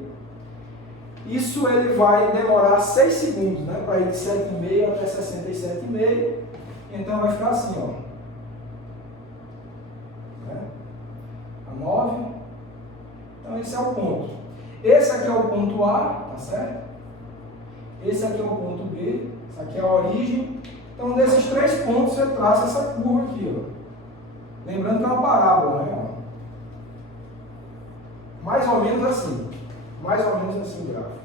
Isso ele vai demorar 6 segundos, né? Para ir de 7,5 até 67,5. Então vai ficar assim, ó. Né? A 9. Então esse é o ponto. Esse aqui é o ponto A, tá certo? Esse aqui é o ponto B. Essa aqui é a origem. Então desses 3 pontos você traça essa curva aqui, ó. Lembrando que é uma parábola, né? Mais ou menos assim. Mais ou menos assim o gráfico.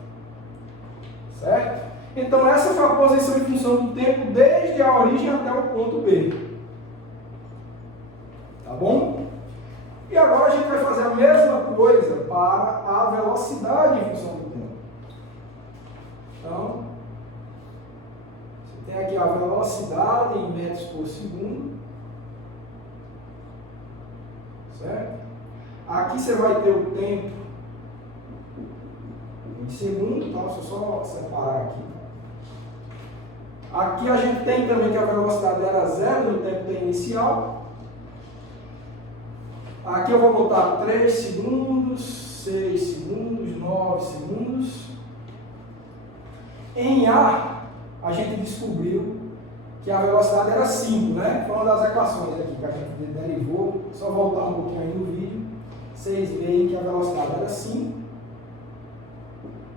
Certo? Então essa foi a posição em função do tempo desde a origem até o ponto B. Tá bom? E agora a gente vai fazer a mesma coisa para a velocidade em função do tempo. Então, você tem aqui a velocidade em metros por segundo. Certo? Aqui você vai ter o tempo em segundo, então deixa eu só separar aqui. Aqui a gente tem também que a velocidade era zero no tempo T inicial. Aqui eu vou botar 3 segundos, 6 segundos, 9 segundos. Em A, a gente descobriu que a velocidade era 5, né? Foi uma das equações aqui que a gente derivou. Só voltar um pouquinho aí no vídeo. Vocês veem que a velocidade era 5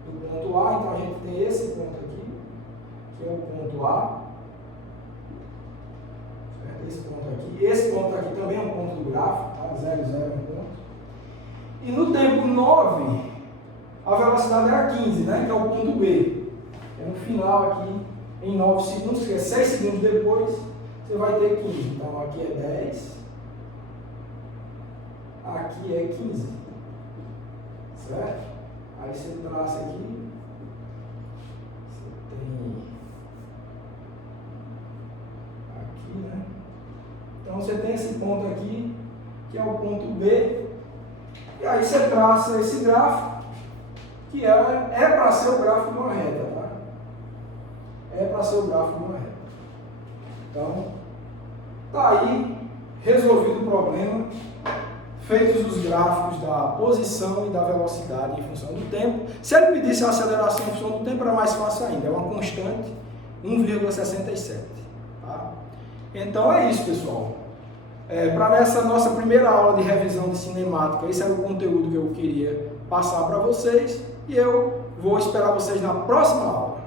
do ponto A, então a gente tem esse ponto aqui, que é o ponto A. Certo? Esse ponto aqui. Esse ponto aqui também é um ponto do gráfico, tá? 0, 0 é um ponto. E no tempo 9, a velocidade era 15, né? Que é o ponto B. É no final aqui, em 9 segundos, que é 6 segundos depois, você vai ter 15. Então aqui é 10. Aqui é 15, certo? Aí você traça aqui, você tem aqui, né? Então você tem esse ponto aqui, que é o ponto B, e aí você traça esse gráfico, que é para ser o gráfico de uma reta, tá? É para ser o gráfico de uma reta. Então, tá aí resolvido o problema. Feitos os gráficos da posição e da velocidade em função do tempo. Se ele pedisse a aceleração em função do tempo, era mais fácil ainda. É uma constante, 1,67. Tá? Então é isso, pessoal. Para essa nossa primeira aula de revisão de cinemática, esse era o conteúdo que eu queria passar para vocês e eu vou esperar vocês na próxima aula.